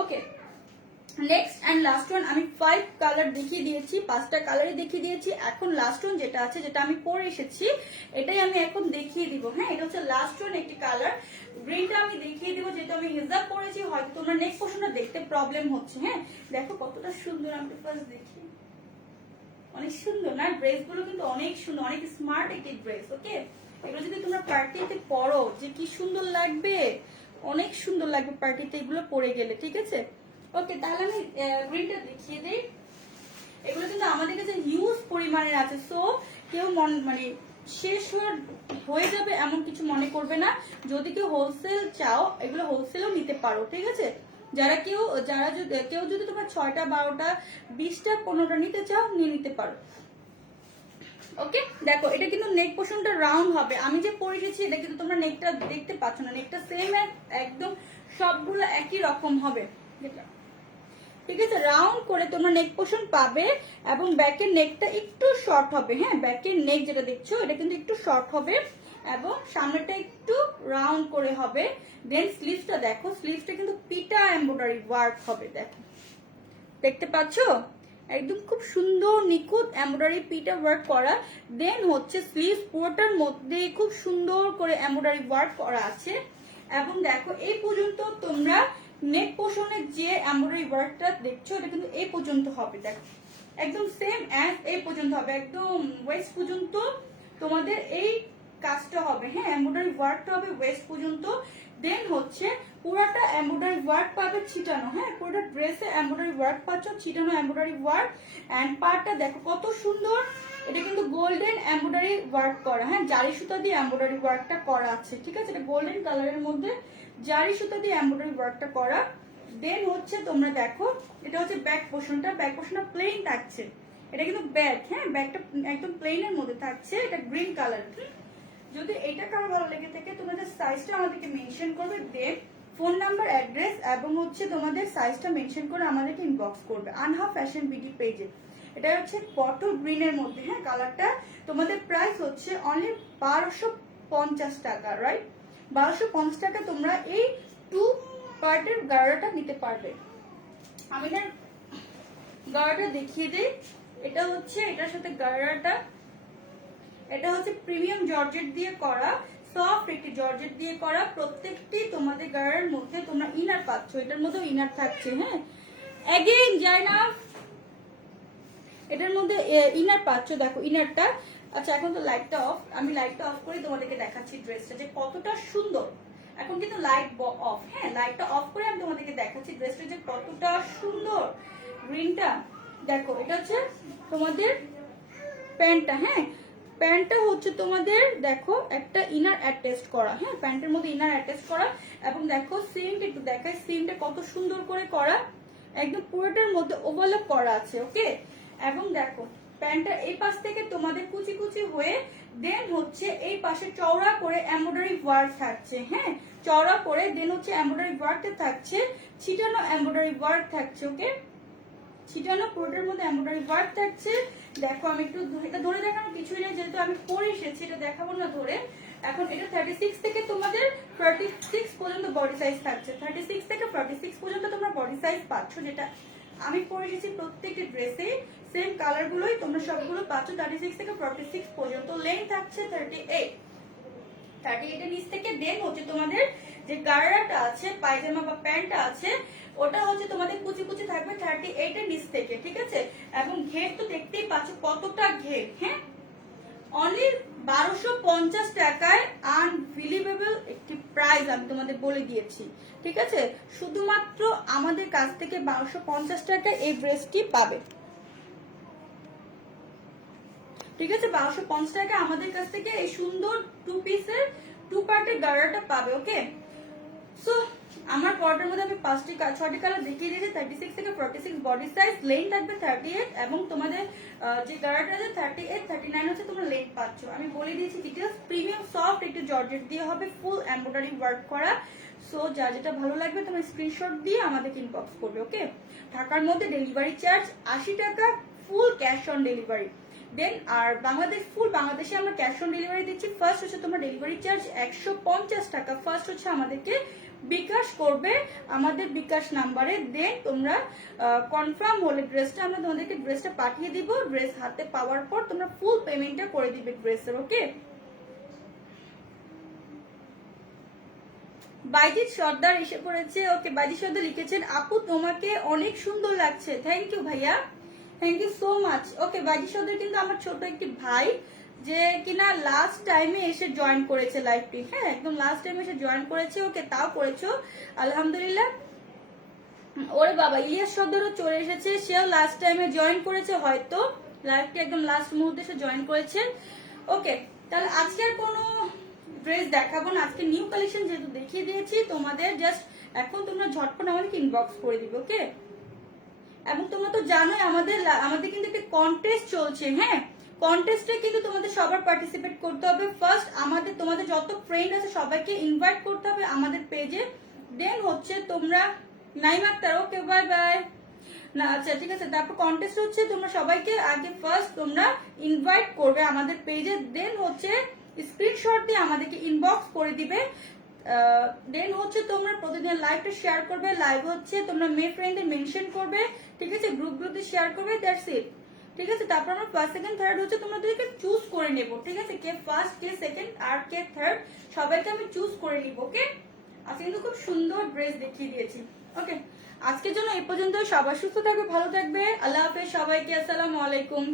ওকে, নেক্সট অ্যান্ড লাস্ট ওয়ান, আমি 5 কালার দেখিয়ে দিয়েছি, 5টা কালারই দেখিয়ে দিয়েছি। এখন লাস্ট ওয়ান যেটা আছে, যেটা আমি পরে এসেছি, এটাই আমি এখন দেখিয়ে দিব। হ্যাঁ, এটা হচ্ছে লাস্ট ওয়ান একটি কালার, গ্রিনটা আমি দেখিয়ে দিব, যেটা আমি হিজাব পরেছি, হয়তো তোমরা নেক্সট পোর্শনটা দেখতে প্রবলেম হচ্ছে। হ্যাঁ, দেখো কতটা সুন্দর, আমি ফার্স্ট দেখি, অনেক সুন্দর না ড্রেস গুলো, কিন্তু অনেক সুন্দর, অনেক স্মার্ট একটি ড্রেস। ওকে, এগুলো যদি তোমরা পার্টিতে পরো যে কি সুন্দর লাগবে, অনেক সুন্দর লাগবে পার্টিতে এগুলো পরে গেলে। ঠিক আছে, ওকে, তাহলে আমি গ্রিনটা দেখিয়ে দিই। এগুলো কিন্তু আমাদের কাছে হিউজ পরিমাণের আছে, সো কেউ মানে শেষ হয়ে যাবে এমন কিছু মনে করবে না। যদি কেউ হোলসেল চাও, এগুলো হোলসেলও নিতে পারো। ঠিক আছে, কেউ যদি তোমরা 6টা 12টা 20টা 15টা নিতে চাও, নিয়ে নিতে পারো। ওকে, দেখো এটা কিন্তু নেক পোর্শনটা রাউন্ড হবে। আমি যে পরে এসেছি এটা কিন্তু তোমরা নেকটা দেখতে পাচ্ছ না, নেকটা সেম একদম সবগুলো একই রকম হবে। ঠিক আছে, রাউন্ড করে তোমরা নেক পোর্শন পাবে, এবং ব্যাকের নেকটা একটু শর্ট হবে। হ্যাঁ, ব্যাকের নেক যেটা দেখছো এটা কিন্তু একটু শর্ট হবে, এবং সামনেটা একটু রাউন্ড করে হবে। দেন স্লিভসটা দেখো, স্লিভসটা কিন্তু পিটা এমব্রয়ডারি ওয়ার্ক হবে। দেখো, দেখতে পাচ্ছো, একদম খুব সুন্দর নিখুঁত এমব্রয়ডারি পিটা ওয়ার্ক করা। দেন হচ্ছে স্লিভস পুরোটার মধ্যে খুব সুন্দর করে এমব্রয়ডারি ওয়ার্ক করা আছে। এবং দেখো এই পর্যন্ত তোমরা নেক পোর্শনের যে এমব্রয়ডারি ওয়ার্কটা দেখছো, এটা কিন্তু এই পর্যন্ত হবে। দেখো, একদম সেম অ্যাজ এই পর্যন্ত হবে, একদম ওয়েস্ট পর্যন্ত তোমাদের এই কাজটা হবে। হ্যাঁ, এমব্রয়ডারি ওয়ার্কটা হবে ওয়েস্ট পর্যন্ত। দেন হচ্ছে পুরাটা এমব্রয়ডারি ওয়ার্ক পাবে ছিটানো। হ্যাঁ, পুরোটা ড্রেসে এমব্রয়ডারি ওয়ার্ক পাচ্ছ, ছিটানো এমব্রয়ডারি ওয়ার্ক। এন্ড পার্টটা দেখো কত সুন্দর, এটা কিন্তু গোল্ডেন এমব্রয়ডারি ওয়ার্ক করা। হ্যাঁ, জারি সুতা দিয়ে এমব্রয়ডারি ওয়ার্কটা করা আছে। ঠিক আছে, এটা গোল্ডেন কালারের মধ্যে জারি সুতা দিয়ে এমব্রয়ডারি ওয়ার্কটা করা। দেন হচ্ছে তোমরা দেখো, এটা হচ্ছে ব্যাক পোর্শনটা, ব্যাক পোর্শনটা প্লেন থাকছে। এটা কিন্তু ব্যাক, হ্যাঁ, ব্যাকটা একদম প্লেনের মধ্যে থাকছে। এটা গ্রিন কালার। যদি এটা কারো ভালো লেগে থাকে, তোমাদের সাইজটা আমাদেরকে মেনশন করবে, দেন ফোন নাম্বার, অ্যাড্রেস এবং হচ্ছে তোমাদের সাইজটা মেনশন করে আমাদেরকে ইনবক্স করবে আনহা ফ্যাশন বিডি পেজে। এটা হচ্ছে বটল গ্রিনের মধ্যে। হ্যাঁ, কালারটা তোমাদের প্রাইস হচ্ছে অনলি 1250 টাকা, রাইট? 1250 টাকা তোমরা এই 2 পার্টের গাড়াটা নিতে পারবে। আমি না গাড়াটা দেখিয়ে দিই, এটা হচ্ছে এটার সাথে গাড়াটা, এটা হচ্ছে প্রিমিয়াম জর্জেট দিয়ে করা, সফট একটি জর্জেট দিয়ে করা। প্রত্যেকটি তোমাদের গায়ের মধ্যে তোমরা ইনার পাচ্ছ, এটার মধ্যে ইনার থাকছে। হ্যাঁ, এগেইন যায় না, এটার মধ্যে ইনার পাচ্ছ। দেখো ইনারটা। আচ্ছা, এখন তো লাইটটা অফ, আমি লাইটটা অফ করে তোমাদেরকে দেখাচ্ছি ড্রেসটা যে কতটা সুন্দর। এখন কিন্তু লাইট অফ। হ্যাঁ, লাইটটা অফ করে আমি তোমাদেরকে দেখাচ্ছি ড্রেসটা যে কতটা সুন্দর। গ্রিনটা দেখো, এটা হচ্ছে তোমাদের প্যান্টটা। হ্যাঁ, প্যান্টটা হচ্ছে তোমাদের দেখো একটা ইনার অ্যাটাচ করা। হ্যাঁ, প্যান্টের মধ্যে ইনার অ্যাটাচ করা। এবং দেখো সিমটা একটু দেখাই, সিমটা কত সুন্দর করে করা, একদম পুরোটার মধ্যে ওভারল্যাপ করা আছে। ওকে, এবং দেখো প্যান্টটা এই পাশ থেকে তোমাদের কুচি কুচি হয়ে, দেন হচ্ছে এই পাশে চওড়া করে এমব্রয়ডারি ওয়ার্ক থাকছে। হ্যাঁ, চওড়া করে দেন হচ্ছে এমব্রয়ডারি ওয়ার্কটা থাকছে, ছিটানো এমব্রয়ডারি ওয়ার্ক থাকছে। ওকে, ছিটানো পুরোটার মধ্যে এমব্রয়ডারি ওয়ার্ক থাকছে। দেখো, আমি একটু এটা ধরে দেখানো কিছুই না, যেহেতু আমি পরে এসেছি, এটা দেখাবো না ধরে। এখন এটা 36 থেকে তোমাদের 46 পর্যন্ত বডি সাইজ থাকছে। 36 থেকে 46 পর্যন্ত তোমরা বডি সাইজ পাচ্ছ, যেটা আমি পরে এসেছি প্রত্যেকটি ড্রেসে সেম কালার গুলোই তোমরা সবগুলো পাচ্ছ। 36 থেকে 46 পর্যন্ত লেন্থ থাকছে 38। 38 এর নিচ থেকে দেন হচ্ছে তোমাদের যে গাড়াটা আছে, পায়জামা বা প্যান্টটা আছে, ওটা হচ্ছে তোমাদের কুচি কুচি থাকবে 38 এর নিচ থেকে। ঠিক আছে, এবং ঘের তো দেখতেই পাচ্ছ কতটা ঘের। হ্যাঁ, অনলি 1250 টাকায় আনবিলিভেবল একটি প্রাইস আমি তোমাদের বলে দিয়েছি। ঠিক আছে, শুধুমাত্র আমাদের কাছ থেকে 1250 টাকায় এই ড্রেসটি পাবে। ঠিক আছে, 1250 টাকা আমাদের কাছ থেকে এই সুন্দর 2 পিসের 2 পার্টের গাড়াটা পাবে। ওকে, সো আমার পরটার মধ্যে আমি 6টি কালার দেখিয়ে দিয়েছি। 36 থেকে 46 বডি সাইজ, লেন্থ থাকবে 38, এবং তোমাদের যে গাড়াটা আছে 38, 39 হচ্ছে তোমরা লেন্থ পাচ্ছ। আমি বলে দিয়েছি ডিটেলস। প্রিমিয়াম সফট একটু জর্জেট দিয়ে হবে, ফুল এমব্রয়ডারি ওয়ার্ক করা। সো যা যেটা ভালো লাগবে তোমার স্ক্রিনশট দিয়ে আমাদেরকে ইনবক্স করবে। ওকে, ঢাকার মধ্যে ডেলিভারি চার্জ 80 টাকা, ফুল ক্যাশ অন ডেলিভারি। দেন আর ফুল বাংলাদেশে আমরা ক্যাশ অন ডেলিভারি দিচ্ছি। ফার্স্ট হচ্ছে তোমার ডেলিভারি চার্জ 150 টাকা, ফার্স্ট হচ্ছে আমাদেরকে বিকাশ করবে আমাদের বিকাশ নাম্বারে, দেন তোমরা কনফার্ম হলে ড্রেসটা আমরা তোমাদেরকে ড্রেসটা পাঠিয়ে দিব। ড্রেস হাতে পাওয়ার পর তোমরা ফুল পেমেন্টটা করে দিবে ড্রেসের। ওকে, বাইজিৎ সর্দার এসে পড়েছে। ওকে, বাইজিৎ সর্দার লিখেছেন আপু তোমাকে অনেক সুন্দর লাগছে। থ্যাংক ইউ ভাইয়া, থ্যাংক ইউ সো মাচ। ওকে, বাইজিৎ সর্দার কিন্তু আমার ছোট একটি ভাই, যে কিনা লাস্ট টাইমে এসে জয়েন করেছে লাইভটি। হ্যাঁ, একদম লাস্ট টাইমে এসে জয়েন করেছে। ওকে, তাও করেছো, আলহামদুলিল্লাহ। ওরে বাবা, ইলিয়াস সর্দারও চলে এসেছে, সেও লাস্ট টাইমে জয়েন করেছে, হয়তো লাইভটি একদম লাস্ট মুহূর্তে এসে জয়েন করেছেন। ওকে, তাহলে আজকে আর কোনো ড্রেস দেখাবো না, আজকে নিউ কালেকশন যেহেতু দেখিয়ে দিয়েছি তোমাদের, জাস্ট এখন তোমরা ঝটপট আমাদেরকে ইনবক্স করে দিবে। ওকে, এবং তোমরা তো জানোই আমাদের কিন্তু একটা কন্টেস্ট চলছে। হ্যাঁ, কন্টেস্টে কিন্তু তোমাদের সবার পার্টিসিপেট করতে হবে। ফার্স্ট আমাদের তোমাদের যত ফ্রেন্ড আছে সবাইকে ইনভাইট করতে হবে আমাদের পেজে, দেন হচ্ছে তোমরা Naim Akter, okay bye bye না, আচ্ছা ঠিক আছে। তারপর কন্টেস্ট হচ্ছে তোমরা সবাইকে আগে ফার্স্ট তোমরা ইনভাইট করবে আমাদের পেজে, দেন হচ্ছে স্ক্রিনশট দিয়ে আমাদেরকে ইনবক্স করে দিবে, দেন হচ্ছে তোমরা প্রতিদিন লাইভটা শেয়ার করবে। লাইভ হচ্ছে তোমরা মেয়ে ফ্রেন্ডে মেনশন করবে, ঠিক আছে, গ্রুপগুলোতে শেয়ার করবে, দ্যাটস ইট। ঠিক আছে, তারপর আমরা ফার্স্ট সেকেন্ড থার্ড হচ্ছে তোমাদেরকে চুজ করে নেব। ঠিক আছে, কে ফার্স্ট কে সেকেন্ড আর কে থার্ড সবাইকে আমি চুজ করে নিব। ওকে, আজকে কিন্তু খুব সুন্দর ড্রেস দেখিয়ে দিয়েছি। ওকে, আজকের জন্য এই পর্যন্ত। সবাই সুস্থ থাকবে, ভালো থাকবে, আল্লাহ হাফেজ সবাইকে, আসসালামু আলাইকুম।